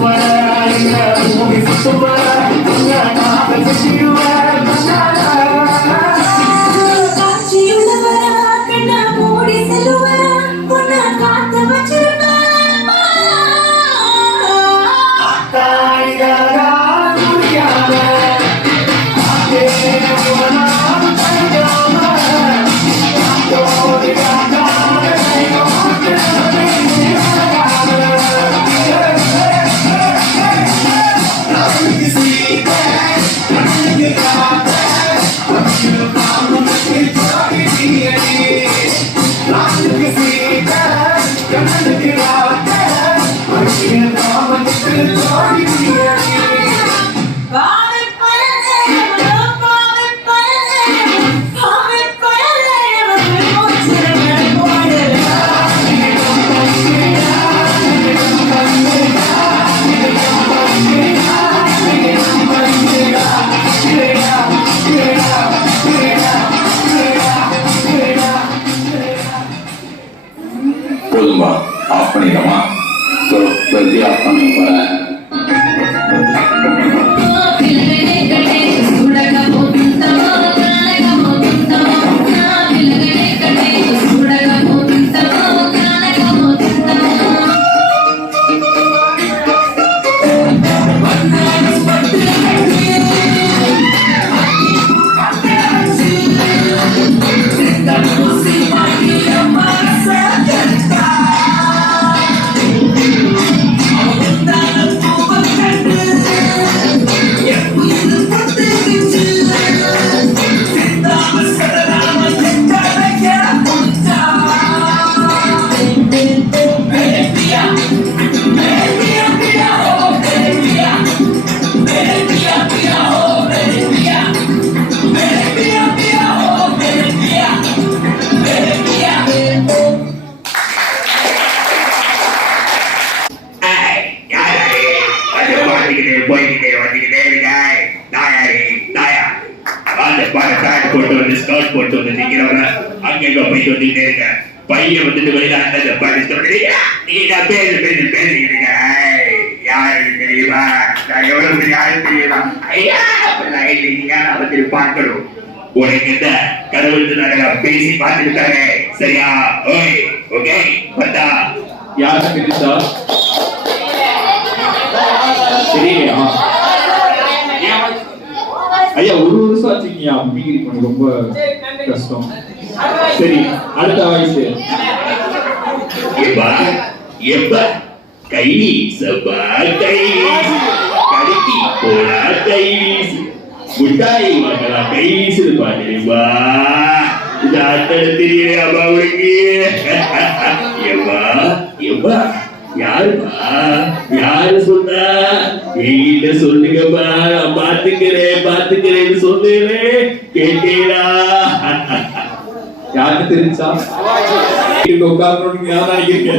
Mas பண்ணிக்கலாமா? ஸோ வெற்றியா பண்ண போகிறேன். பையன் வந்துட்டு வெளியில பேசுகிறீங்க. யாரு தெரியுமா? நான் எவ்வளவு யாரு தெரியுமா? ஐயா வந்து பார்க்கணும். உனக்கு இந்த கடவுள் பேசி பார்த்துருக்காங்க. சரியா? ஓகே பத்தா யாருக்கு தெரியுதா? தெரியலையா? ஐயா ஒரு வருஷம் ஆச்சுங்கய்யா மிமிக்ரி பண்ண ரொம்ப கஷ்டம். சரி அடுத்த வயசு கைவீசப்பா கைவீசு கடிக்கி போடா கைவீசு முட்டாய் வாங்கலா கைவீசுது பாருப்பா. இது அத்தனை தெரியலையாப்பா உனக்கு? எவ்வா எவ்வா யாருப்பா? யாரு சொன்னா? என்கிட்ட சொல்லுங்கப்பா, நான் பாத்துக்கிறேன்னு சொன்னேன். கேட்டீங்களா? யாருக்கு தெரிஞ்சா? உட்கார்ந்து யாரா இருக்கீங்க?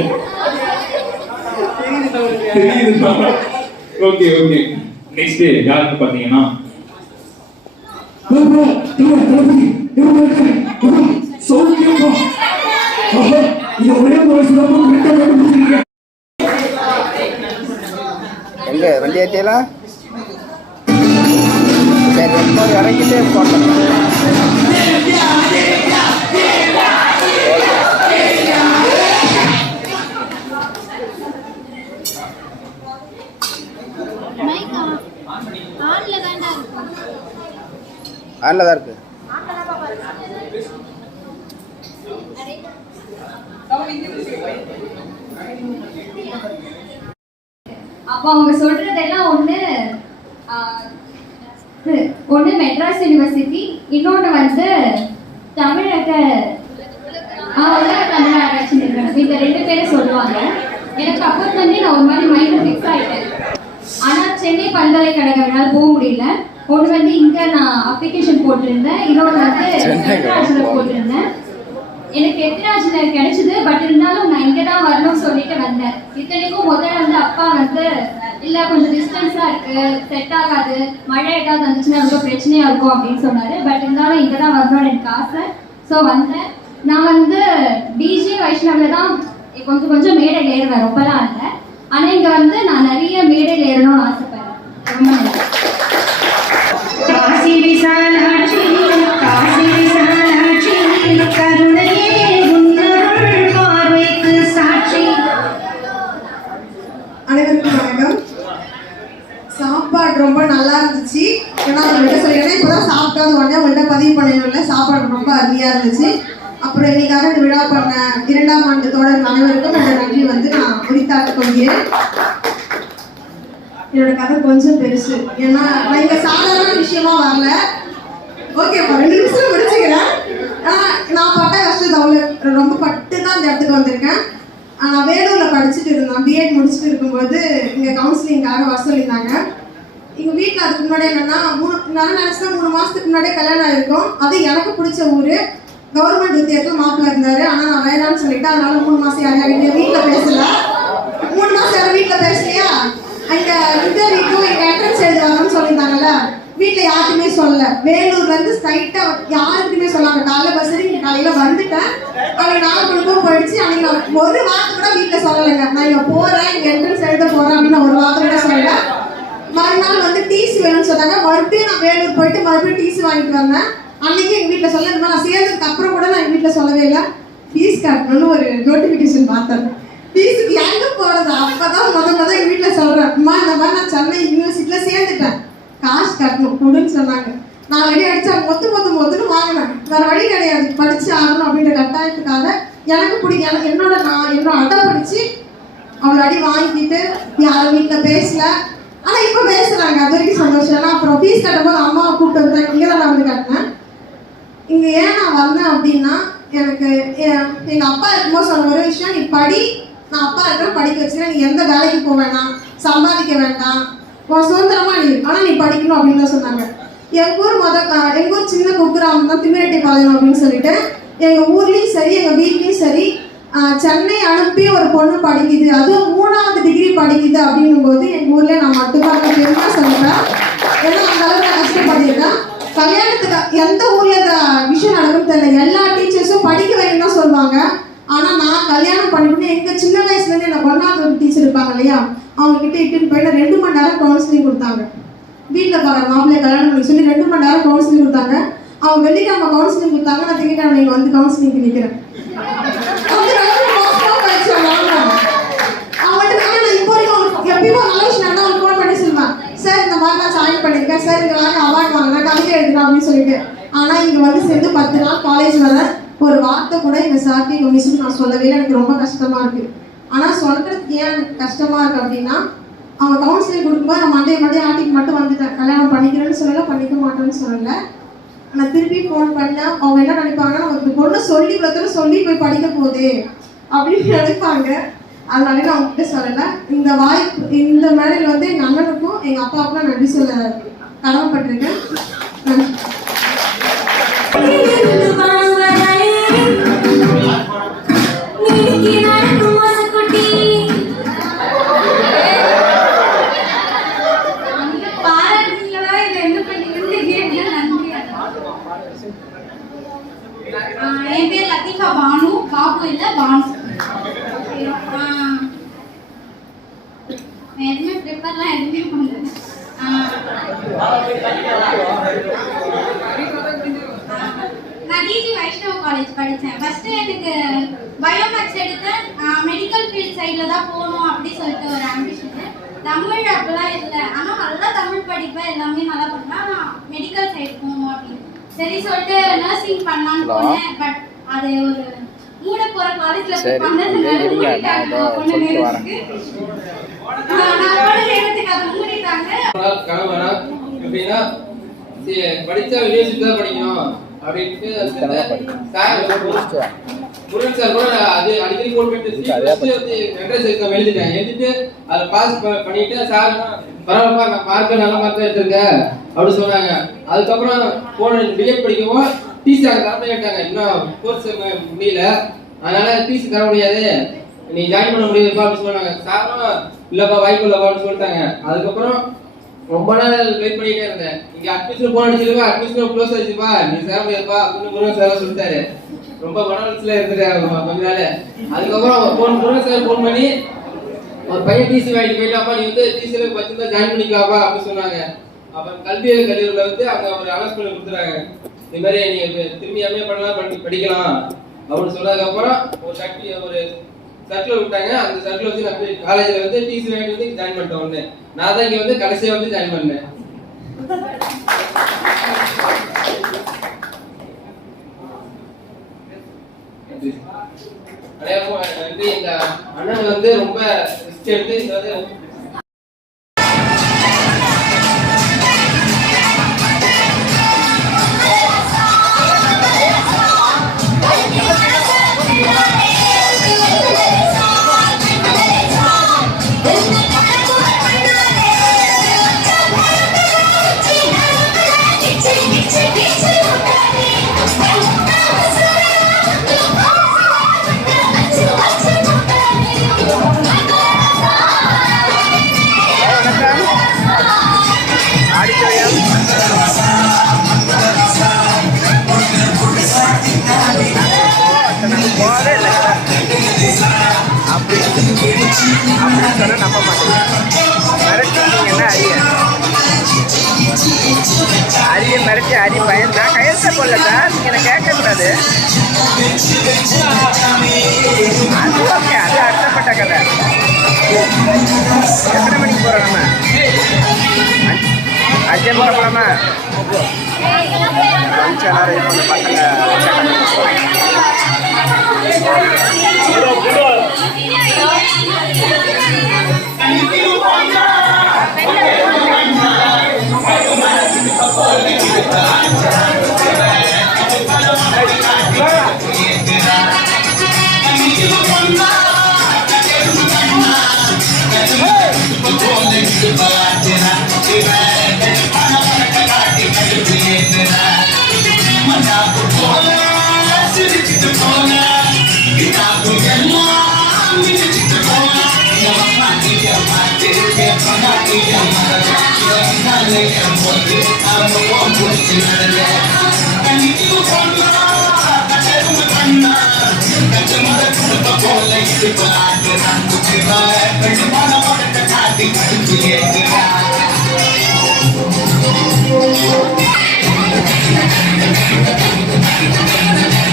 தெரியுதுப்பா. ஓகே ஓகே நெக்ஸ்ட் யாருக்கு பாத்தீங்கன்னா எங்க வண்டி ஏற்றியலாம்? சரி ரொம்ப இறங்கிட்டே போட்டோம். ஆன்ல தான் இருக்கு. அப்போ அவங்க சொல்றதெல்லாம் ஒன்று மெட்ராஸ் யூனிவர்சிட்டி, இன்னொன்று வந்து தமிழக உலக தமிழ் ஆராய்ச்சி நிறுவனம். இந்த 2 பேரும் சொல்லுவாங்க. எனக்கு அப்போ வந்து நான் ஒரு மாதிரி மைண்டில் ஃபிக்ஸ் ஆகிட்டேன். ஆனால் சென்னை பல்கலைக்கழகம் என்னால் போக முடியல. ஒன்று வந்து இங்கே நான் அப்ளிகேஷன் போட்டிருந்தேன், இன்னொன்று வந்து எத்திராஜில் போட்டிருந்தேன். எனக்கு எத்திராஜில் கிடைச்சிது. பட் இருந்தாலும் நான் இங்கே தான் வரணும்னு சொல்லிட்டு வந்தேன். இத்தனைக்கும் முதல்ல வந்து அப்பா வந்து இல்லை கொஞ்சம் டிஸ்டன்ஸாக இருக்குது, செட் ஆகாது, மழை ஏதாவது வந்துச்சுன்னா ரொம்ப பிரச்சனையாக இருக்கும் அப்படின்னு சொன்னார். பட் இருந்தாலும் இங்கே தான் வரணும்னு எனக்கு ஆசை. ஸோ வந்தேன். நான் வந்து டிஜே வைஷ்ணவில் தான் கொஞ்சம் கொஞ்சம் மேடையில் ஏறுவேன், ரொம்பலாம் இல்லை. ஆனால் இங்கே வந்து நான் நிறைய மேடையில் ஏறணும்னு ஆசைப்படுறேன். ரொம்ப நன்றி. காசி விசாலாட்சி காசி விசாலாட்சி கருணையே உன்னருள் பார்வைக்கு சாட்சி. அனைவருக்கும் வணக்கம். சாப்பாடு ரொம்ப நல்லா இருந்துச்சு. ஏன்னா உங்கள்கிட்ட சொல்லிக்கிறேன், இப்போதான் சாப்பிட்டது உடனே உங்கள்கிட்ட பதிவு பண்ணணும்ல. சாப்பாடு ரொம்ப அருமையாக இருந்துச்சு. அப்புறம் இன்னைக்காக இந்த விழா பண்ண 2ஆம் ஆண்டு தோழர் அனைவருக்கும் என்னோட நன்றி வந்து நான் உரித்தாக்க கொள்கிறேன். என்னோட கதை கொஞ்சம் பெருசு. ஏன்னா நான் இங்கே சாதாரண விஷயமா வரல. ஓகேப்பா 2 நிமிஷம் முடிச்சுக்கிறேன். நான் பட்ட கஷ்டத்தை அவ்வளோ ரொம்ப பட்டு தான் இந்த இடத்துக்கு வந்திருக்கேன். நான் வேலூரில் படிச்சுட்டு இருந்தேன். பிஎட் முடிச்சுட்டு இருக்கும்போது இங்கே கவுன்சிலிங்காக வர சொல்லியிருந்தாங்க. எங்கள் வீட்டில் அதுக்கு முன்னாடி என்னென்னா நான் நினச்சா 3 மாதத்துக்கு முன்னாடியே கல்யாணம் ஆகிருக்கும். அது எனக்கு பிடிச்ச ஊர். கவர்மெண்ட் உத்தியோகத்தில் மாப்பிள்ள இருந்தார். ஆனால் நான் வேணான்னு சொல்லிட்டேன். அதனால 3 மாதம் யாரையும் வீட்டில் பேசல. 3 மாதம் யாரும் வீட்டில் பேசலையா? அங்கே இன்டர்வியூக்கும் எங்கள் என்ட்ரன்ஸ் எழுதுவாங்கன்னு சொல்லியிருந்தாங்கல்ல. வீட்டில் யாருக்குமே சொல்லல. வேலூர்லேருந்து ஸ்ட்ரைட்டாக யாருக்குமே சொல்லாங்க. காலையில் பஸ் இங்கே காலையில் வந்துட்டேன். அன்றைக்கி நாள் முழுக்கும் போயிடுச்சு. அன்றைக்கி நான் ஒரு வார்த்தை கூட வீட்டில் சொல்லலைங்க. நான் இங்கே போகிறேன், இங்கே என்ட்ரன்ஸ் எழுத போகிறேன் அப்படின்னு ஒரு வார்த்தை கூட சொல்லலை. மறுநாள் வந்து டிசி வேணும்னு சொன்னாங்க. மறுபடியும் நான் வேலூர் போயிட்டு மறுபடியும் டிசி வாங்கிட்டு வந்தேன். அன்றைக்கி எங்கள் வீட்டில் சொல்ல, இந்த மாதிரி நான் சேர்ந்ததுக்கு அப்புறம் கூட நான் எங்கள் வீட்டில் சொல்லவே இல்லை. ஃபீஸ் கட்டணும்னு ஒரு நோட்டிஃபிகேஷன் பார்த்தேன். ஃபீஸுக்கு எங்கே போகிறது? அப்போ தான் முதல்ல எங்கள் வீட்டில் சொல்கிறேன், அம்மா இந்த மாதிரி நான் சென்னை யூனிவர்சிட்டியில் சேர்ந்துட்டேன், காசு கட்டணும் கொடுன்னு சொன்னாங்க. நான் ரெடி அடிச்சா மொத்துன்னு வாங்கினேன். வேற வழி கிடையாது, படிச்சு ஆகணும் அப்படின்ற கட்டாயத்துக்காக எனக்கு பிடிக்கும். என்னோட அட்டை படிச்சு அவர் அடி வாங்கிட்டு யாரும் வீட்டில் பேசல. ஆனால் இப்போ பேசுறாங்க, அது வரைக்கும் சந்தோஷம். ஏன்னா அப்புறம் ஃபீஸ் கட்டும்போது அம்மாவை கூப்பிட்டு வந்தேன். இங்கே தான் நான் வந்து கட்டினேன். இங்கே ஏன் நான் வந்தேன் அப்படின்னா, எனக்கு எங்கள் அப்பா இருக்கும்போது சொன்ன ஒரு விஷயம், நீ படி, நான் அப்பா இருக்கிற படிக்க வச்சுக்கிறேன், நீ எந்த வேலைக்கு போக வேண்டாம், சம்பாதிக்க வேண்டாம், சுதந்திரமா நீ, ஆனால் நீ படிக்கணும் அப்படின்னு தான் சொன்னாங்க. எங்கள் ஊர் சின்ன குக்கிராமம் தான், திமிரெட்டிப்பாளையம் அப்படின்னு சொல்லிட்டு. எங்கள் ஊர்லேயும் சரி எங்கள் வீட்லேயும் சரி சென்னை அனுப்பி ஒரு பொண்ணு படிக்குது, அதுவும் 3வது டிகிரி படிக்குது அப்படின்னும் போது எங்கள் ஊரில் நான் மட்டும்தான் பெருமையாக சொல்லுவேன். ஏன்னா அந்த அளவுக்கு நான் கஷ்டப்பட்டிருக்கேன். கல்யாணத்துக்கு எந்த ஊரில் இந்த விஷயம் நடக்கும்னு தெரியல, எல்லா டீச்சர்ஸும் படிக்க வைக்கணும் தான் சொல்லுவாங்க. ஆனால் நான் கல்யாணம் பண்ணிவிட்டு எங்கள் சின்ன வயசுலேருந்து என்னை கொண்டாந்து ஒரு டீச்சர் இருப்பாங்க இல்லையா, அவங்ககிட்ட இட்டுன்னு போயிட்டு 2 மணி நேரம் கவுன்சிலிங் கொடுத்தாங்க. வீட்டில் பார்க்குற மாப்பிள்ளைய கல்யாணம் பண்ணி சொல்லி 2 மணி நேரம் கவுன்சிலிங் கொடுத்தாங்க. அவங்க வெள்ளிக்கிழமை கவுன்சிலிங் கொடுத்தாங்க, நான் திங்கக்கிழமை நீங்கள் வந்து கவுன்சிலிங்க்கு நிற்கிறேன். அவங்கள்ட்ட நான் இப்போ வரைக்கும் எப்பயுமே நல்ல விஷயம் நான் அவங்க ஃபோன் பண்ணி சொல்லுவேன், சார் இந்த மாதிரி நான் ஜாயின் பண்ணியிருக்கேன் சார், இந்த மாதிரி அவார்ட் வாங்கினேன், கவிதை எழுதுறேன் அப்படின்னு சொல்லிட்டு. ஆனால் இங்கே வந்து சேர்ந்து 10 நாள் காலேஜ் வர ஒரு வார்த்தை கூட எங்கள் சார்க்கு எங்கள் மிஸ்ஸுக்கு நான் சொல்லவே இல்லை. எனக்கு ரொம்ப கஷ்டமாக இருக்குது. ஆனால் சொல்கிறதுக்கு ஏன் எனக்கு கஷ்டமாக இருக்குது அப்படின்னா, அவங்க கவுன்சிலிங் கொடுக்கும்போது நான் மண்டே ஆட்டிக்கு மட்டும் வந்துட்டேன். கல்யாணம் பண்ணிக்கிறேன்னு சொல்லலை, பண்ணிக்க மாட்டேன்னு சொல்லலை. ஆனால் திருப்பி ஃபோன் பண்ணேன். அவங்க என்ன நினைப்பாங்கன்னா, ஒரு பொண்ணு சொல்லி கொடுத்தது சொல்லி போய் படிக்க போகுது அப்படின்னு நினைப்பாங்க. அதனால நான் அவங்ககிட்ட சொல்லலை. இந்த வாய்ப்பு, இந்த மேடையில் வந்து எங்கள் அண்ணனுக்கும் எங்கள் அப்பாவுக்கும் நான் நன்றி சொல்ல கடமைப்பட்டிருக்கேன். நன்றி. என் பேர் லத்திஃபா பானு, பாபு இல்ல பானு. எதுவுமே ப்ரிப்பர்லாம் எதுவுமே பண்ணல. நான் டிஜி வைஷ்ணவ காலேஜ் படித்தேன். ஃபர்ஸ்ட் எனக்கு பயோமேக்ஸ் எடுத்தேன். மெடிக்கல் ஃபீல்ட் சைடில் தான் போகணும் அப்படி சொல்லிட்டு ஒரு ஆம்பிஷன். தமிழ் அப்படிலாம் இல்லை, ஆனால் நல்லா தமிழ் படிப்பேன், எல்லாமே நல்லா பண்ணுவேன். நான் மெடிக்கல் சைடு போகணும் அப்படின்னு சரி சொல்லிட்டு நர்சிங் பண்ணலான்னு போனேன். பட் அது ஒரு மூட போற காலேஜ்ல போய் பண்ணதுனால மூடிட்டாங்க. பொண்ணு நேரத்துக்கு நான் போன நேரத்துக்கு அதை மூடிட்டாங்க. கணவனா எப்படின்னா படிச்சா யூனிவர்சிட்டி தான் படிக்கணும் அப்படின்ட்டு முருகன் சார் கூட அது அடிக்கடி போட்டு என்ட்ரன்ஸ் எக்ஸாம் எழுதிட்டேன். எழுதிட்டு அதை பாஸ் பண்ணிட்டு சார் பரவாயில்லப்பா நான் மார்க்கு நல்ல மார்க் தான் எடுத்திருக்கேன் அப்படி சொன்னாங்க. அதுக்கப்புறம் போன பிஎட் படிக்கவும் டிசி அங்கே தர கேட்டாங்க. இன்னும் கோர்ஸ் முடியல, அதனால டிசி தர முடியாது, நீ ஜாயின் பண்ண முடியாதுப்பா அப்படின்னு சொன்னாங்க. சாரும் இல்லப்பா வாய்ப்பு இல்லப்பா அப்படின்னு சொல்லிட்டாங்க. அதுக்கப்புறம் ரொம்ப நாள் வெயிட் பண்ணிட்டே இருந்தேன். இங்க அட்மிஷன் போன் அடிச்சிருப்பா, அட்மிஷன் க்ளோஸ் ஆயிடுச்சுப்பா, நீ சேர முடியாதுப்பா அப்படின்னு முருகன் சார் சொல்லிட்டாரு. ரொம்ப மனவளத்துல இருந்துட்டாரு கொஞ்ச நாள். அதுக்கப்புறம் முருகன் சார் போன் பண்ணி ஒரு பையன் டிசி வாங்கிட்டு போயிட்டாப்பா, நீ வந்து டிசியில வச்சிருந்தா ஜாயின் பண்ணிக்கலாப்பா அப்படின்னு சொன்னாங்க. அப்ப கல்வியியல் கல்லூரியில வந்து அங்க ஒரு அனௌன்ஸ்மெண்ட் கொடுத்துறாங்க, இந்த மாதிரி நீங்க திரும்பி எம்ஏ பண்ணலாம் படிக்கலாம் அப்படின்னு சொன்னதுக்கப்புறம் ஒரு சர்க்கிள் விட்டாங்க. அந்த சர்க்கிள் வச்சு நான் காலேஜ்ல வந்து டிசி வாங்கிட்டு வந்து ஜாயின் பண்ணிட்டேன். ஒன்று நான் தான் இங்க வந்து கடைசியா வந்து ஜாயின் பண்ணேன். அதே எங்க அண்ணன் வந்து ரொம்ப ரிஸ்க் எடுத்து இந்த வந்து சொல்லுங்க சார், நீங்க என்ன கேட்கக்கூடாது. அது ஓகே, அது அர்த்தப்பட்ட கதை. எத்தனை மணிக்கு போகிறோம் நம்ம? 5 மணிக்கு போகலாமா? கொஞ்சம் நேரம் இப்போ இந்த பசங்க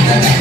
Thank you.